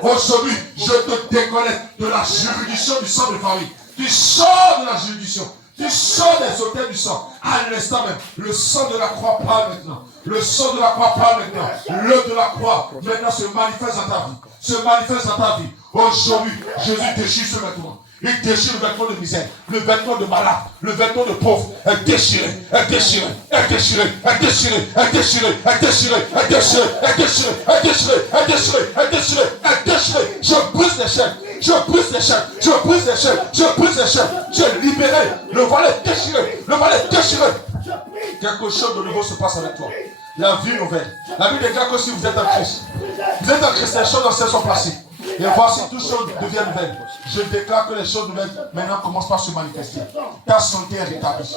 Aujourd'hui, je te déconnecte de la juridiction du sang de famille. Tu sors de la juridiction. Tu sors des autels du sang. À l'instant même, le sang de la croix parle maintenant. Le sang de la croix parle maintenant. L'œuvre de la croix maintenant se manifeste dans ta vie. Se manifeste dans ta vie. Aujourd'hui, Jésus déchire ce vêtement. Il déchire le vêtement de misère, le vêtement de malade, le vêtement de pauvre. Elle déchire, elle déchire, elle déchire, elle déchire, elle déchire, elle déchire, elle déchire, elle déchire, elle déchire, elle déchire, elle déchire, elle déchire. Je brise les chaînes, je brise les chaînes, je brise les chaînes, je brise les chaînes. J'ai libéré, le voile est déchiré, le voile est déchiré. Quelque chose de nouveau se passe avec toi. La vie nouvelle. La Bible déclare que si vous êtes en Christ, vous êtes en Christ, les choses anciennes sont passées. Et voici, toutes choses deviennent nouvelles. Je déclare que les choses nouvelles maintenant commencent par se manifester. Ta santé est rétablie.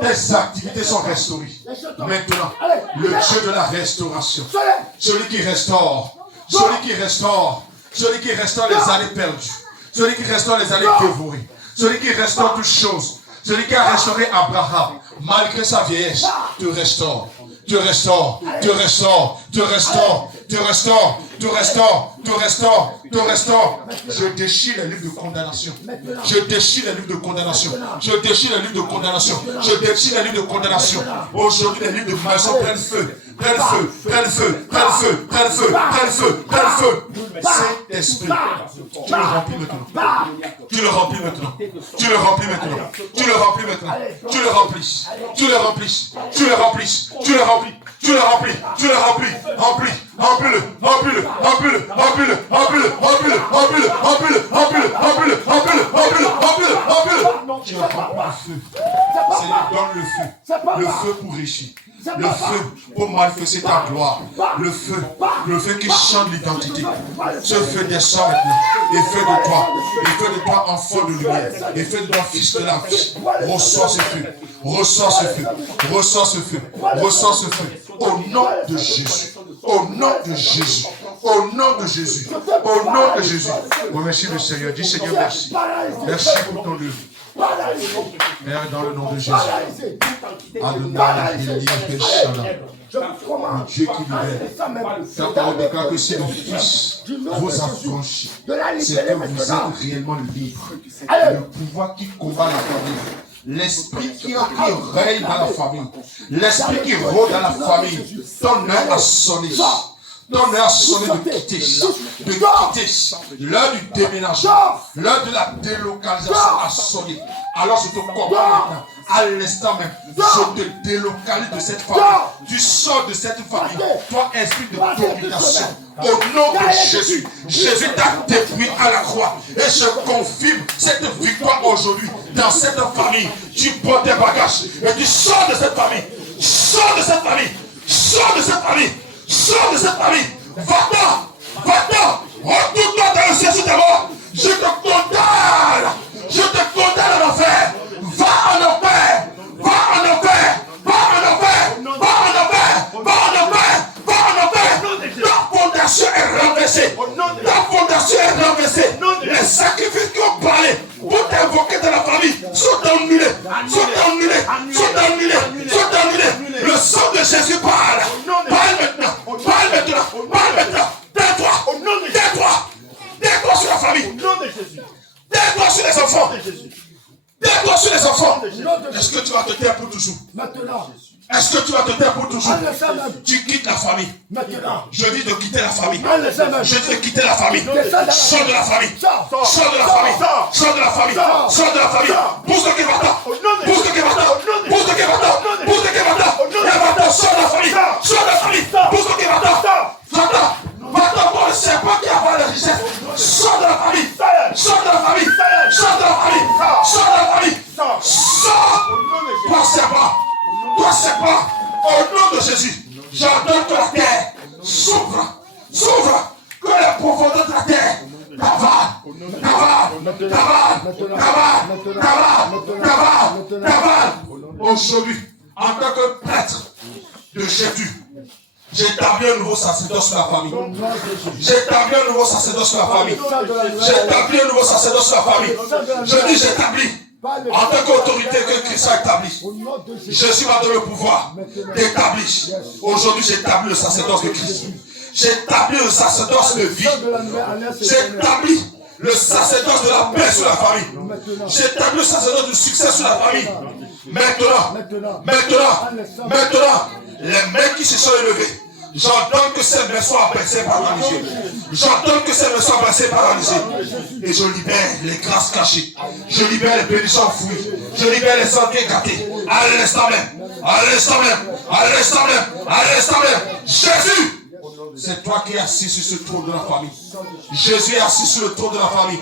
Tes activités sont restaurées. Maintenant, le Dieu de la restauration, celui qui restaure, celui qui restaure, celui qui restaure les années perdues, celui qui restaure les années dévorées, celui qui restaure toutes choses, celui qui a restauré Abraham, malgré sa vieillesse, te restaure. Tu restaures, tu restaures, tu restaures, tu restaures, tu restaures, tu restaures, tu restaures. Je déchire les livres de condamnation. Je déchire les livres de condamnation. Je déchire les livres de condamnation. Je déchire les livres de condamnation. Aujourd'hui, les livres de maison prennent feu. Prennent feu, prennent feu, prennent feu, prennent feu, prennent feu, prennent feu. Saint-Esprit, tu le remplis maintenant. Tu le remplis maintenant. Tu le remplis maintenant. Tu le remplis maintenant. Tu le remplis. Tu le remplis. Tu le remplis. Tu le remplis. Tu le remplis. Tu le remplis. Remplis. Remplis-le. Remplis-le. Remplis-le. Remplis-le. Remplis-le. Remplis-le. Remplis-le. Remplis-le. Remplis-le. Remplis-le. Remplis-le. Remplis-le. Remplis-le. Remplis-le. Tu le remplis le feu. Seigneur, donne le feu. Le feu pour réussir. Le feu pour manifester ta gloire. Le feu qui chante l'identité. Ce feu descend maintenant. Et fait de toi enfant de lumière. Et fait de toi fils de la vie. Reçois ce feu. Reçois ce feu. Reçois ce feu. Reçois ce feu. Au nom de Jésus. Au nom de Jésus. Au nom de Jésus. Au nom de Jésus. Remercie le Seigneur. Dis Seigneur merci. Merci pour ton œuvre. Père, dans le nom de Jésus. Adonai, le Dieu qui libère. Ta parole déclare que si le Fils vous a franchi, c'est que vous êtes réellement libre. Le pouvoir qui combat la famille, l'esprit qui règne dans la famille, l'esprit qui rôde dans la famille, ton heure a sonné. Ton heure a sonné de quitter. L'heure du déménagement, l'heure de la délocalisation a sonné. Alors je te commande maintenant, à l'instant même, je te délocalise de cette famille. Tu sors de cette famille, toi esprit de domination. Au nom de Jésus, Jésus t'a détruit à la croix. Et je confirme cette victoire aujourd'hui dans cette famille. Tu prends tes bagages et tu sors de cette famille. Sors de cette famille. Sors de cette famille. Sors de cette famille. Va-t'en. Va-t'en. Retourne-toi dans le ciel sous tes morts. Je te condamne. Je te condamne en enfer. Va en enfer. Va en enfer. Va en enfer. Va en enfer. Va en enfer. Va en enfer. Ta fondation est renversée. Ta fondation est renversée. Les sacrifices qui ont parlé pour t'invoquer dans la famille sont annulés. Sont annulés. Sont annulés. Sont annulés. Le sang de Jésus parle. Parle maintenant. Parle maintenant. Parle maintenant. Tais-toi. Tais-toi. Tais-toi sur la famille. Tais-toi sur les enfants. Tais-toi sur les enfants. Est-ce que tu vas te taire pour toujours? Maintenant. Est-ce que tu vas te taire pour toujours? Tu quittes la famille. Maintenant. Je dis de quitter la famille. Je dis de quitter la famille. Sors de la famille. Sors de la famille. Sors de la famille. Sors de la famille. Pousse le Kévata. Pousse le Kévata. Pousse le Kévata. Pousse le Kévata. Kévata, sors de la famille. Sors de la famille. Pousse le Kévata. Va-t'en. Va-t'en pour le serpent qui a la richesse. Sors de la famille. Sors de la famille. Sors de la famille. Sors de la famille. Sors. Toi serpent. Toi serpent. Au nom de Jésus. J'ordonne que la terre s'ouvre. S'ouvre. Que les profondeurs de la terre cavale. Aujourd'hui, en tant que prêtre de Jésus, j'établis un nouveau sacerdoce sur la famille. J'établis un nouveau sacerdoce sur la famille. J'établis un nouveau sacerdoce sur la famille. Je dis j'établis. En tant qu'autorité que Christ a établi, Jésus m'a donné le pouvoir d'établir. Aujourd'hui, j'établis le sacerdoce de Christ. J'établis le sacerdoce de vie. J'établis le sacerdoce de la paix sur la famille. J'établis le sacerdoce du succès sur la famille. Maintenant, les mains qui se sont élevées, j'entends que ces mains soient abaissées, paralysées. J'entends que ces mains soient abaissées, paralysées. Et je libère les grâces cachées. Je libère les bénédictions enfouies. Je libère les santé gâtées. À l'instant même. À l'instant même. À l'instant même. À l'instant même. Jésus! C'est toi qui es assis sur ce trône de la famille. Jésus est assis sur le trône de la famille.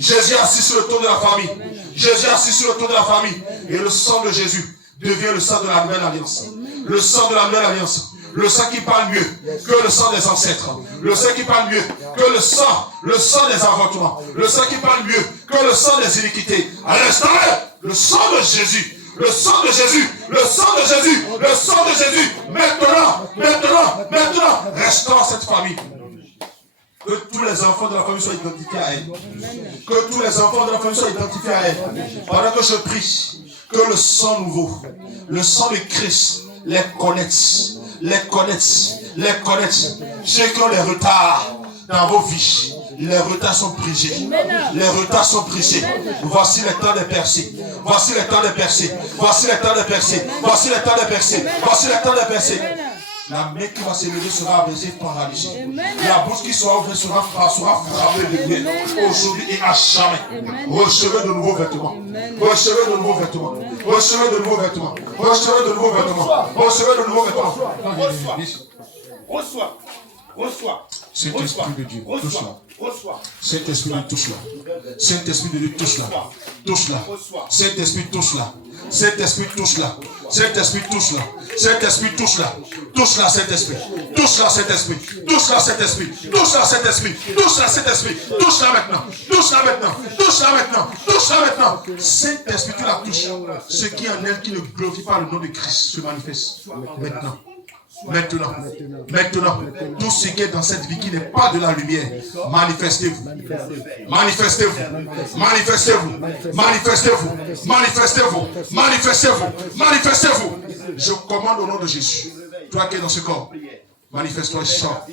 Jésus est assis sur le trône de la famille. Jésus est assis sur le trône de la famille. Et le sang de Jésus devient le sang de la nouvelle alliance. Le sang de la nouvelle alliance. Le sang qui parle mieux que le sang des ancêtres. Le sang qui parle mieux que le sang des avortements. Le sang qui parle mieux que le sang des iniquités. À l'instant, le sang de Jésus. Le sang de Jésus, le sang de Jésus, le sang de Jésus. Maintenant, restaure cette famille. Que tous les enfants de la famille soient identifiés à elle. Que tous les enfants de la famille soient identifiés à elle. Pendant que je prie, que le sang nouveau, le sang de Christ, les connaître. Ceux qui ont les retards dans vos vies, les retards sont brisés. Les retards sont brisés. Voici le temps de percer. Voici le temps de percer. Voici le temps de percer. Voici le temps de percer. Voici le temps de percer. La main qui va se lever sera abaissée, paralysée. La bouche qui sera ouverte sera frappée de guerre. Aujourd'hui et à jamais. Recevez de nouveaux vêtements. Recevez de nouveaux vêtements. Recevez de nouveaux vêtements. Recevez de nouveaux vêtements. Recevez de nouveaux vêtements. Reçois. Saint-Esprit de Dieu, touche-la. Saint-Esprit de Dieu, touche-la. Saint-Esprit de Dieu, touche-la. Touche-la. Saint-Esprit, touche-la. Saint-Esprit, touche-la. Saint-Esprit, touche-la. Saint-Esprit, touche-la. Touche-la, Saint-Esprit. Touche-la, Saint-Esprit. Touche-la, Saint-Esprit. Touche-la, Saint-Esprit. Touche-la, Saint-Esprit. Touche-la maintenant. Touche-la maintenant. Touche-la maintenant. Touche-la maintenant. Saint-Esprit, tu la touches. Ce qui est en elle qui ne glorifie pas le nom de Christ se manifeste maintenant. Maintenant, tout ce qui est dans cette vie qui n'est pas de la lumière, manifestez-vous. Manifestez-vous. Manifestez-vous. Manifestez-vous. Manifestez-vous. Manifestez-vous. Manifestez-vous. Je commande au nom de Jésus. Toi qui es dans ce corps, manifeste-toi et sors.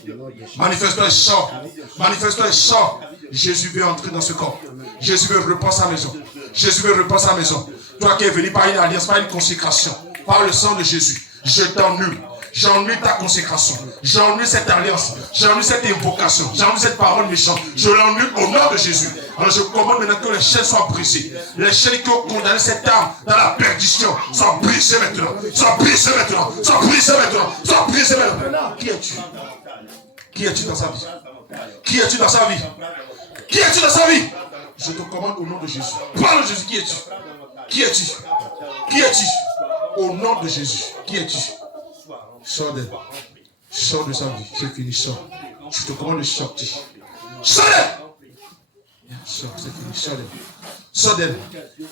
Manifeste-toi et sors. Manifeste-toi et sors. Jésus veut entrer dans ce corps. Jésus veut reprendre sa maison. Jésus veut reprendre sa maison. Toi qui es venu par une alliance, par une consécration, par le sang de Jésus, je t'ennuie. J'ennuie ta consécration. J'ennuie cette alliance. J'ennuie cette invocation. J'ennuie cette parole méchante. Je l'ennuie au nom de Jésus. Alors je commande maintenant que les chaînes soient brisées. Les chaînes qui ont condamné cette âme dans la perdition soient brisées maintenant. Soient brisées maintenant. Soient brisées maintenant. Soient brisées maintenant. Qui es-tu? Qui es-tu dans sa vie? Qui es-tu dans sa vie? Qui es-tu dans sa vie? Je te commande au nom de Jésus. Parle de Jésus. Qui es-tu? Qui es-tu? Qui es-tu? Au nom de Jésus. Qui es-tu? Sors d'elle. Sors de sa vie. C'est fini. Sors. Je te commande de sortir. Sors d'elle. Sors. C'est fini. Sors d'elle. Sors d'elle.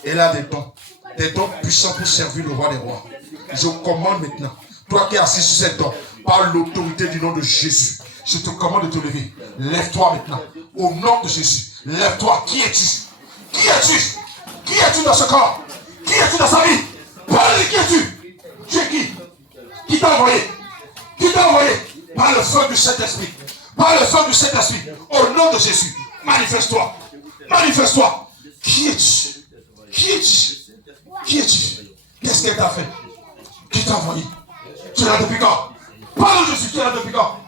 Elle a des dons. Des dons puissants pour servir le roi des rois. Je commande maintenant. Toi qui es assis sur cette dons, par l'autorité du nom de Jésus, je te commande de te lever. Lève-toi maintenant. Au nom de Jésus. Lève-toi. Qui es-tu? Qui es-tu? Qui es-tu dans ce corps? Qui es-tu dans sa vie? Parle. Qui es-tu? Tu es qui? Qui t'a envoyé? Qui t'a envoyé? Par le feu du Saint-Esprit. Par le feu du Saint-Esprit. Au nom de Jésus. Manifeste-toi. Manifeste-toi. Qui es-tu? Qui es-tu? Qui es-tu? Qu'est-ce qu'elle t'a fait? Qui t'a envoyé? Tu es là depuis quand? Parle de Jésus. Tu es là depuis quand?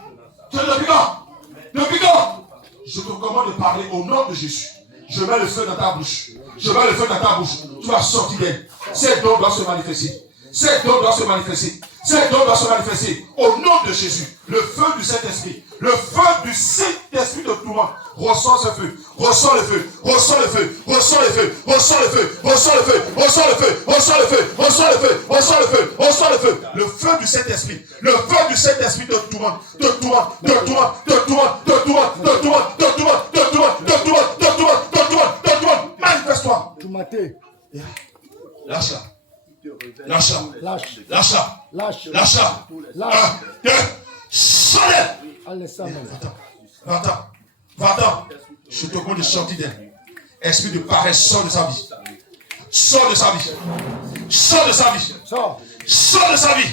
Tu es là depuis quand? Depuis quand? Je te commande de parler au nom de Jésus. Je mets le feu dans ta bouche. Je mets le feu dans ta bouche. Tu vas sortir d'elle. Ces dons doivent se manifester. Ces dons doivent se manifester. Ces dons doivent se manifester. Au nom de Jésus. Le feu du Saint-Esprit. Le feu du Saint-Esprit de tout le monde. Reçois ce feu. Reçois le feu. Reçois le feu. Reçois le feu. Reçois le feu. Reçois le feu. Reçois le feu. Reçois le feu. Reçois le feu. Reçois le feu. Reçois le feu. Le feu du Saint-Esprit. Le feu du Saint-Esprit de tout le monde. De tout le monde. De tout le monde. De tout le monde. De tout le monde. De tout le monde. De tout le monde. De tout le monde. De tout le monde. De tout le monde. De tout le monde. De tout le monde. Manifeste-toi. Lâche-la. Lâche-la. Lâche-la. Lâche-la. Un, deux, sors-le. Va-t'en. Va-t'en. Je te demande de sortir d'elle. Esprit de paresse, sors de sa vie. Sors de sa vie. Sors de sa vie. Sors de sa vie.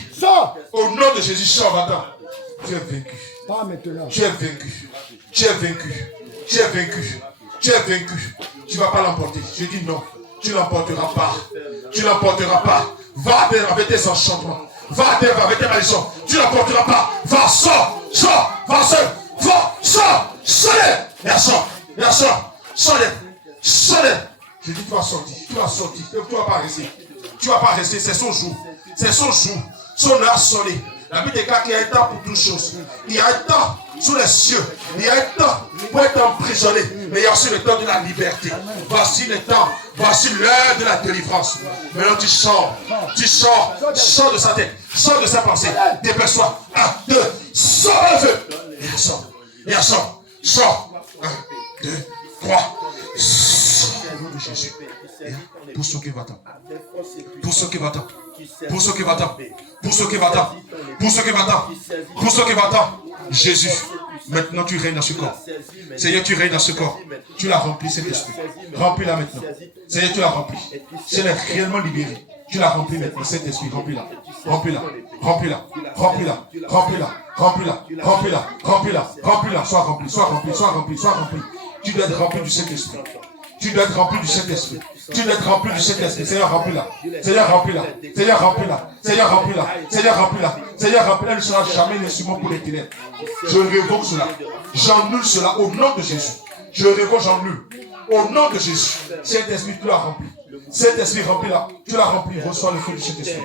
Au nom de Jésus, sors, va-t'en. Tu es vaincu. Pas maintenant. Tu es vaincu. Tu es vaincu. Tu es vaincu. Tu es vaincu. Tu ne vas pas l'emporter. Je dis non. Tu ne l'emporteras pas. Tu ne l'emporteras pas. Va avec tes enchantements. Va avec tes malédictions. Tu ne l'emporteras pas. Va, sors, va, sors, sors. Je dis, tu vas sortir. Tu vas pas rester. Tu vas pas rester. C'est son jour. Son heure sonné. La Bible déclare qu'il y a un temps pour toutes choses. Il y a un temps sous les cieux. Il y a un temps pour être emprisonné. Mais il y a aussi le temps de la liberté. Voici le temps. Voici l'heure de la délivrance. Maintenant tu sors de sa tête. Sors de sa pensée. Dépêche-toi. 1, 2, sors le feu. Et elle sort. 1, 2, 3. Au nom de Jésus. Pour ceux qui va-t'en. Jésus, maintenant tu règnes dans ce corps. Seigneur, tu règnes dans ce corps. Tu l'as rempli, cet esprit. Remplis-la maintenant. Seigneur, tu l'as rempli. C'est réellement libéré. Tu l'as rempli maintenant, cet esprit. Remplis-la. Sois rempli. Tu dois être rempli du Saint-Esprit. Seigneur, remplis-la. Elle ne sera jamais l'instrument pour les ténèbres. Je révoque cela. J'annule cela au nom de Jésus. J'annule. Au nom de Jésus. Saint-Esprit, tu l'as rempli. Saint-Esprit, remplis-la. Tu l'as rempli. Reçois le feu du Saint-Esprit.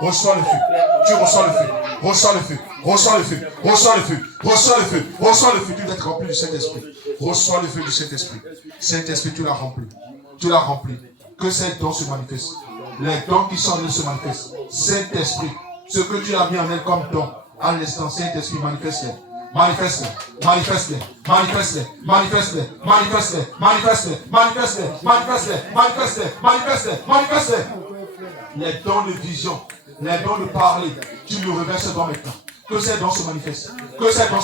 Reçois le feu. Tu reçois le feu. Tu dois être rempli du Saint-Esprit. Reçois le feu du Saint-Esprit. Saint-Esprit, tu l'as rempli. Que ces dons se manifestent. Les dons qui sont en elle se manifestent. Saint-Esprit, ce que tu as mis en elle comme don, à l'instant, Saint-Esprit, manifeste-les. Les dons de vision, les dons de parler, tu nous reverses dans maintenant. Que ces dons se manifestent. Que ça en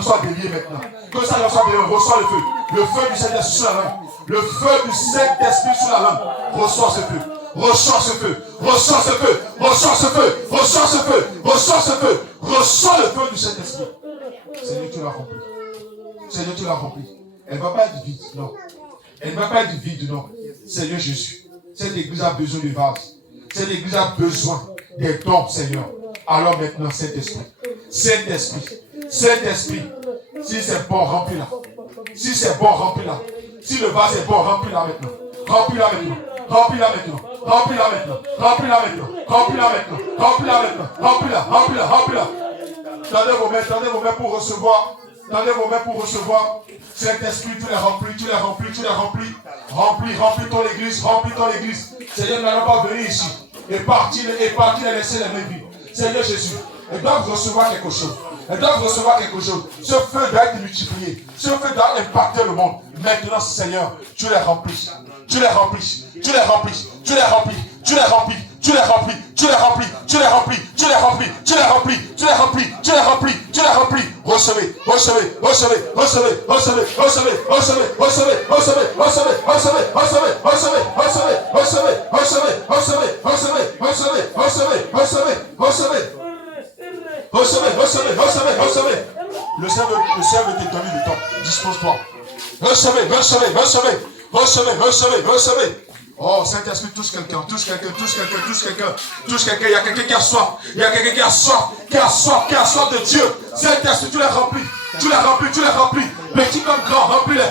soit délié maintenant. Reçois le feu. Le feu du Saint-Esprit sur la langue. Reçois ce feu. Reçois le feu du Saint-Esprit. Seigneur, tu l'as rempli. Elle ne va pas être vide, non. Seigneur Jésus, cette église a besoin de vases. Cette église a besoin des dons, Seigneur. Alors maintenant, Saint-Esprit. Si c'est bon, remplis-la. Si le vase est bon, remplis-la maintenant. Remplis-la maintenant. Tendez vos mains pour recevoir. Saint-Esprit, tu l'as rempli. Remplis ton église. Seigneur, nous n'allons pas venir ici et partir et laisser les mains vides. Seigneur Jésus, elles doivent recevoir quelque chose. Ce feu doit être multiplié. Ce feu doit impacter le monde. Maintenant, Seigneur, tu les remplis. Recevez. Le Seigneur veut te donner le temps. Dispose-toi. Recevez. Oh, Saint-Esprit, touche quelqu'un. Il y a quelqu'un qui a soif. Qui a soif de Dieu. Saint-Esprit, tu l'as rempli. Petit comme grand, remplis-les.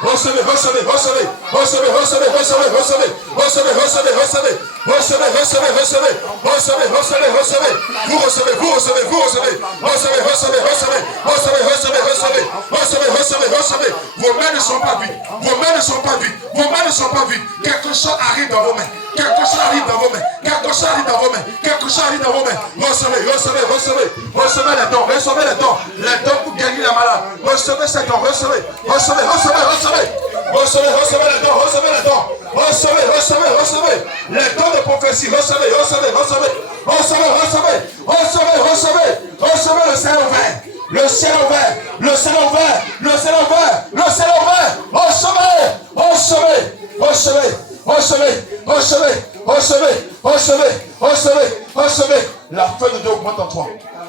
Recevez. Vos mains ne sont pas vides. Quelque chose arrive dans vos mains. Recevez les dons. Les dons pour guérir les malades. Recevez ces dons. Recevez les dons de prophétie. Recevez le ciel ouvert. Recevez. La feu de Dieu augmente en toi.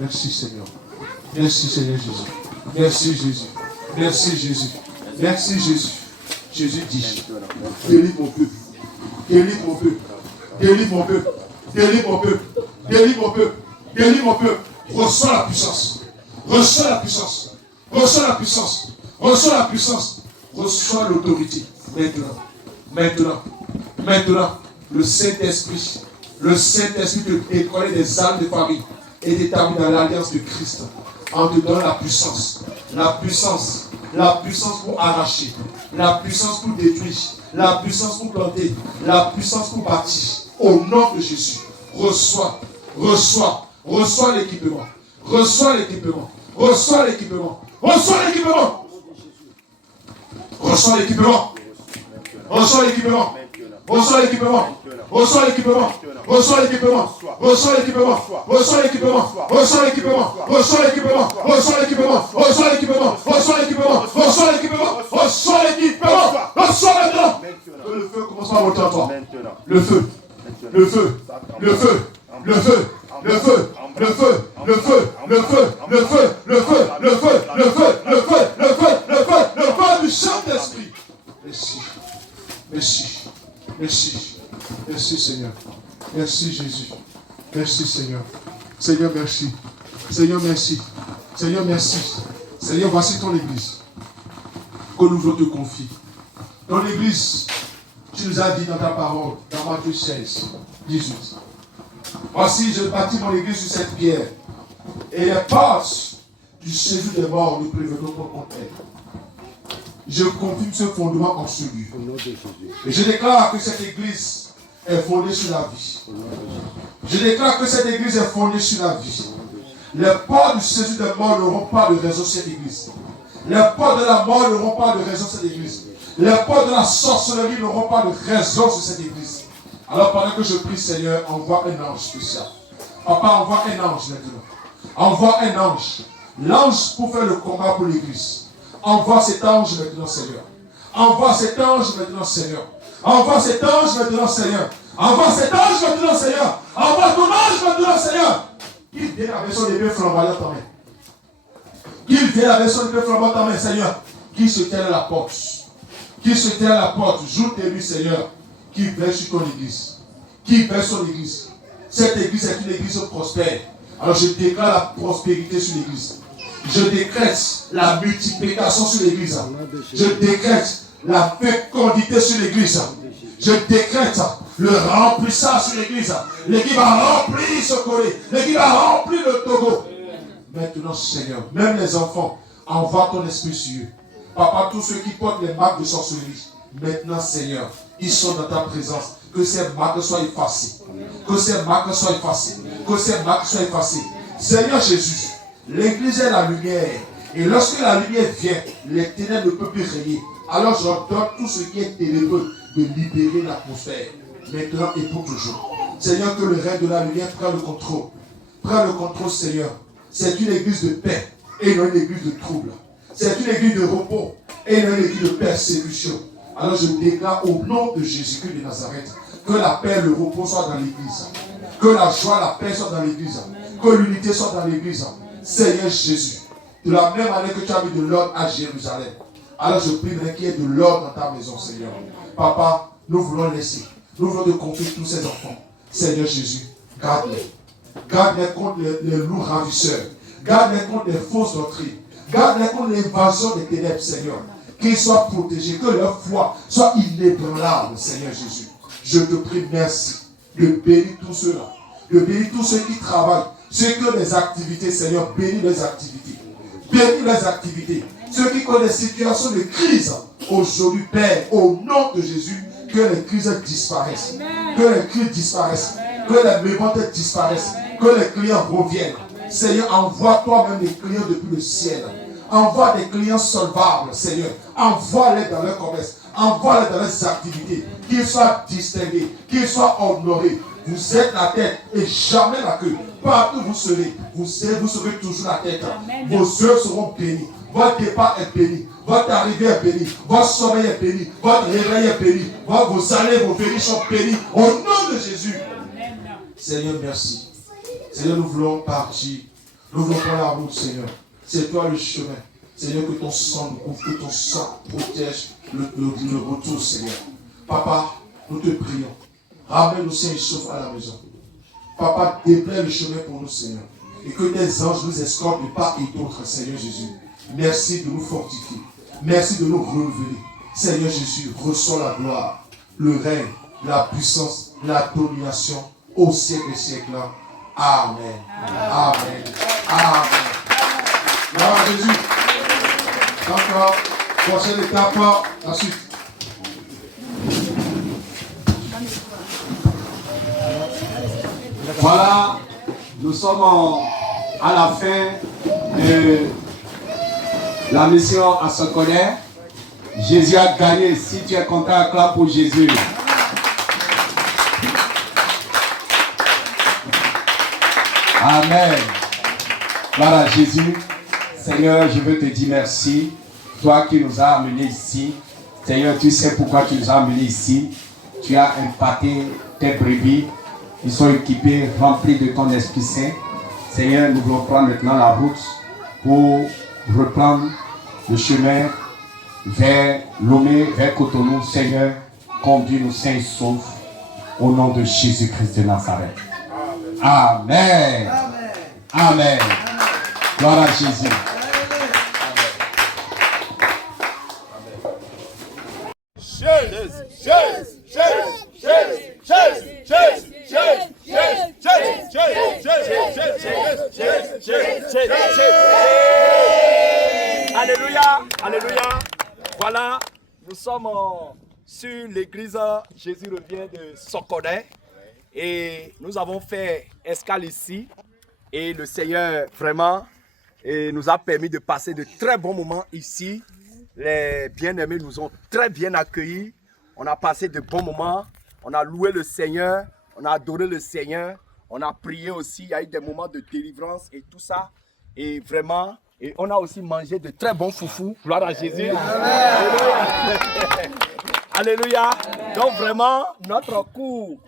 Merci Seigneur. Merci Seigneur Jésus. Merci Jésus. Merci Jésus. Merci Jésus. Jésus dit, délivre mon peuple. Délivre mon peuple. Délivre mon peuple. Délivre mon peuple. Délivre mon peuple. Délivre mon peuple. Reçois la puissance. Reçois la puissance. Reçois la puissance. Reçois la puissance. Reçois l'autorité. Maintenant. Maintenant. Maintenant. Le Saint-Esprit. Le Saint-Esprit te décolle des âmes de famille et t'établit dans l'alliance de Christ. En te donnant la puissance. La puissance. La puissance pour arracher. La puissance pour détruire. La puissance pour planter. La puissance pour bâtir. Au nom de Jésus. Reçois. Reçois. Reçois l'équipement. Reçois l'équipement. Reçois l'équipement. Reçois l'équipement. Reçois l'équipement. Reçois l'équipement. Reçois l'équipement. Reçois l'équipement. Reçois l'équipement. Reçois l'équipement. Reçois l'équipement. Reçois l'équipement. Reçois l'équipement. Reçois l'équipement. Reçois l'équipement. Reçois l'équipement. Reçois l'équipement. Reçois l'équipement. Reçois maintenant. Que le feu commence à monter en toi. Le feu. Le feu. Le feu. Le feu. Le feu. Le feu. Le feu. Le feu. Le feu. Le feu. Le feu. Le feu. Le feu. Le feu. Le feu. Le feu du Saint-Esprit. Merci. Merci. Merci. Merci Seigneur. Merci Jésus. Merci Seigneur. Seigneur, merci. Seigneur, merci. Seigneur, merci. Seigneur, voici ton église que nous voulons te confier. Ton église, tu nous as dit dans ta parole, dans Matthieu 16, 18. Voici, je bâtis mon église sur cette pierre. Et les portes du séjour des morts ne prévaudront pas contre elle. Je confirme ce fondement en ce lieu. Et je déclare que cette église est fondée sur la vie. Je déclare que cette église est fondée sur la vie. Les portes du séjour des morts n'auront pas de raison sur cette église. Les portes de la mort n'auront pas de raison sur cette église. Les portes de la sorcellerie n'auront pas de raison sur cette église. Alors pendant que je prie, Seigneur, envoie un ange spécial. Papa, envoie un ange maintenant. Envoie un ange. L'ange pour faire le combat pour l'église. Envoie cet ange maintenant, Seigneur. Envoie cet ange maintenant, Seigneur. Envoie cet ange maintenant, Seigneur. Envoie cet ange maintenant, Seigneur. Envoie ton ange maintenant, Seigneur. Qu'il vienne avec son épée flamboyante en main. Qu'il vienne avec son épée flamboyante en main, Seigneur. Qu'il se tienne à la porte. Qu'il se tienne à la porte. Joue tes lui, Seigneur. Qui veille sur ton église. Qui veille sur l'église. Cette église est une église prospère. Alors je déclare la prospérité sur l'église. Je décrète la multiplication sur l'église. Je décrète la fécondité sur l'église. Je décrète le remplissage sur l'église. L'église va remplir ce Corée. L'église va remplir le Togo. Maintenant, Seigneur, même les enfants, envoie ton esprit sur eux. Papa, tous ceux qui portent les marques de sorcellerie, maintenant, Seigneur, ils sont dans ta présence. Que ces marques soient effacées. Que ces marques soient effacées. Que ces marques soient effacées. Seigneur Jésus, l'église est la lumière. Et lorsque la lumière vient, les ténèbres ne peuvent plus régner. Alors j'ordonne tout ce qui est ténébreux de libérer l'atmosphère. Maintenant et pour toujours. Seigneur, que le règne de la lumière prenne le contrôle. Prends le contrôle, Seigneur. C'est une église de paix et non une église de trouble. C'est une église de repos et non une église de persécution. Alors je déclare au nom de Jésus-Christ de Nazareth que la paix et le repos soient dans l'église. Que la joie, la paix soient dans l'église. Que l'unité soit dans l'église. Seigneur Jésus, de la même année que tu as mis de l'ordre à Jérusalem, alors je prie qu'il y ait de l'ordre dans ta maison, Seigneur. Papa, nous voulons laisser. Nous voulons te confier tous ces enfants. Seigneur Jésus, garde-les. Garde-les contre les loups ravisseurs. Garde-les contre les fausses doctrines. Garde-les contre l'invasion des ténèbres, Seigneur. Qu'ils soient protégés, que leur foi soit inébranlable, Seigneur Jésus. Je te prie, merci de bénir tous ceux-là. De bénir tous ceux qui travaillent. Ceux qui ont des activités, Seigneur, bénis les activités. Bénis les activités. Ceux qui ont des situations de crise, aujourd'hui, Père, au nom de Jésus, que les crises disparaissent. Que les crises disparaissent. Que les méventes disparaissent. Que les clients reviennent. Seigneur, envoie toi-même les clients depuis le ciel. Envoie des clients solvables, Seigneur. Envoie-les dans leur commerce. Envoie-les dans leurs activités. Qu'ils soient distingués. Qu'ils soient honorés. Vous êtes la tête et jamais la queue. Partout vous serez. Vous serez toujours la tête. Amen. Vos œuvres seront bénies. Votre départ est béni. Votre arrivée est bénie. Votre sommeil est béni. Votre réveil est béni. Vos allées, vos venues sont bénies. Au nom de Jésus. Amen. Seigneur, merci. Seigneur, nous voulons partir Nous voulons prendre la route, Seigneur. C'est toi le chemin. Seigneur, que ton sang nous couvre, que ton sang protège le retour, Seigneur. Papa, nous te prions. Ramène-nous, Seigneur, sauf à la maison. Papa, déplaie le chemin pour nous, Seigneur. Et que tes anges nous escortent de part et d'autre, Seigneur Jésus. Merci de nous fortifier. Merci de nous renouveler. Seigneur Jésus, reçois la gloire, le règne, la puissance, la domination au siècle des siècles. Amen. Amen. Amen. Gloire à Jésus. D'accord. Prochaine étape, la suite. Voilà, nous sommes à la fin de la mission à Sokodé. Jésus a gagné. Si tu es content, acclame pour Jésus. Amen. Voilà, Jésus. Seigneur, je veux te dire merci. Toi qui nous as amenés ici. Seigneur, tu sais pourquoi tu nous as amenés ici. Tu as impacté tes brebis. Ils sont équipés, remplis de ton Esprit Saint. Seigneur, nous voulons prendre maintenant la route pour reprendre le chemin vers Lomé, vers Cotonou. Seigneur, conduis-nous sains et saufs au nom de Jésus-Christ de Nazareth. Amen. Amen. Gloire à Jésus. Alléluia, alléluia. Voilà, nous sommes sur l'église Jésus revient de Sokodé et nous avons fait escale ici et le Seigneur vraiment nous a permis de passer de très bons moments ici. Les bien-aimés nous ont très bien accueillis. On a passé de bons moments. On a loué le Seigneur. On a adoré le Seigneur. On a prié aussi. Il y a eu des moments de délivrance et tout ça. Et vraiment, et on a aussi mangé de très bons foufous. Gloire à Jésus. Alléluia. Alléluia. Donc vraiment, notre cours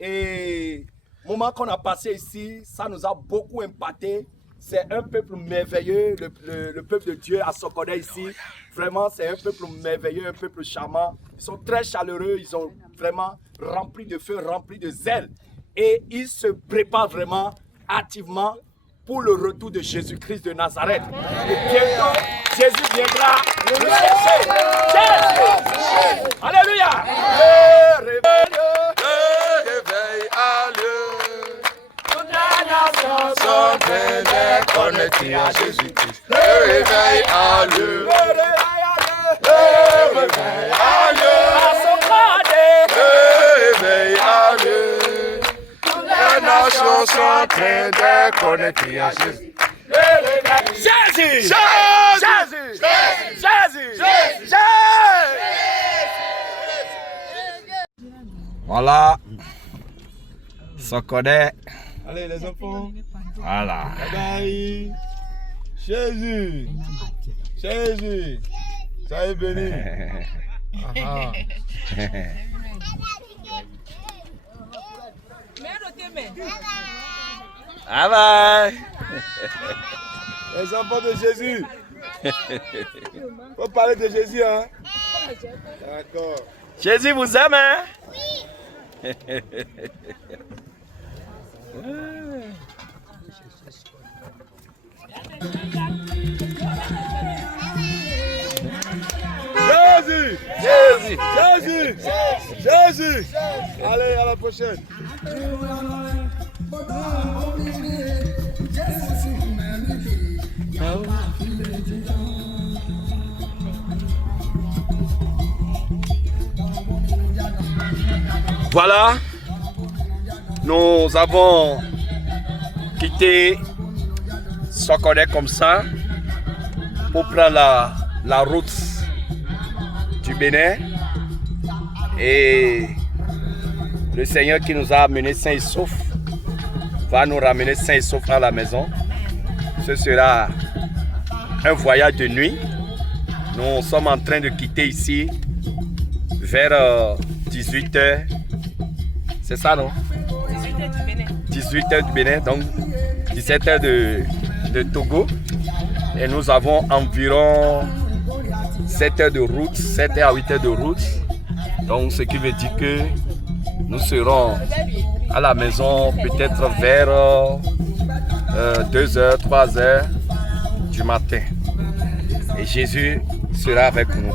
et moment qu'on a passé ici, ça nous a beaucoup impacté. C'est un peuple merveilleux, le peuple de Dieu à Sokodé ici. Vraiment, c'est un peuple merveilleux, un peuple charmant. Ils sont très chaleureux, ils sont vraiment remplis de feu, remplis de zèle. Et ils se préparent vraiment activement pour le retour de Jésus-Christ de Nazareth. Et bientôt, Jésus viendra nous chercher. Jésus. Alléluia. Le réveil a lieu. Toutes les nations sont prêtes connectées à Jésus-Christ. Le réveil a lieu. Le réveil a lieu. Le réveil a lieu. Les nations sont en train de connecter à Jésus. Jésus! Jésus! Jésus! Jésus! Voilà. Sokodé. Allez les enfants. Voilà. Bye bye. Jésus. Jésus. Soyez bénis. Ah, Bye bye. les enfants de Jésus. Faut parler de Jésus, hein? D'accord. Jésus vous aime, hein? Jésus! Jésus! Jésus! Jésus! Allez, à la prochaine. Voilà, nous avons quitté Sokodé comme ça pour prendre la route du Bénin et le Seigneur qui nous a amenés sains et saufs va nous ramener sains et saufs à la maison. Ce sera un voyage de nuit. Nous sommes en train de quitter ici vers 18h. C'est ça, non? 18h du Bénin. 18h du Bénin, donc 17h de Togo. Et nous avons environ 7 heures de route, 7 à 8 heures de route. Donc ce qui veut dire que nous serons à la maison peut-être vers 2 heures, 3 heures du matin. Et Jésus sera avec nous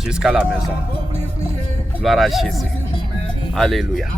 jusqu'à la maison. Gloire à Jésus. Alléluia.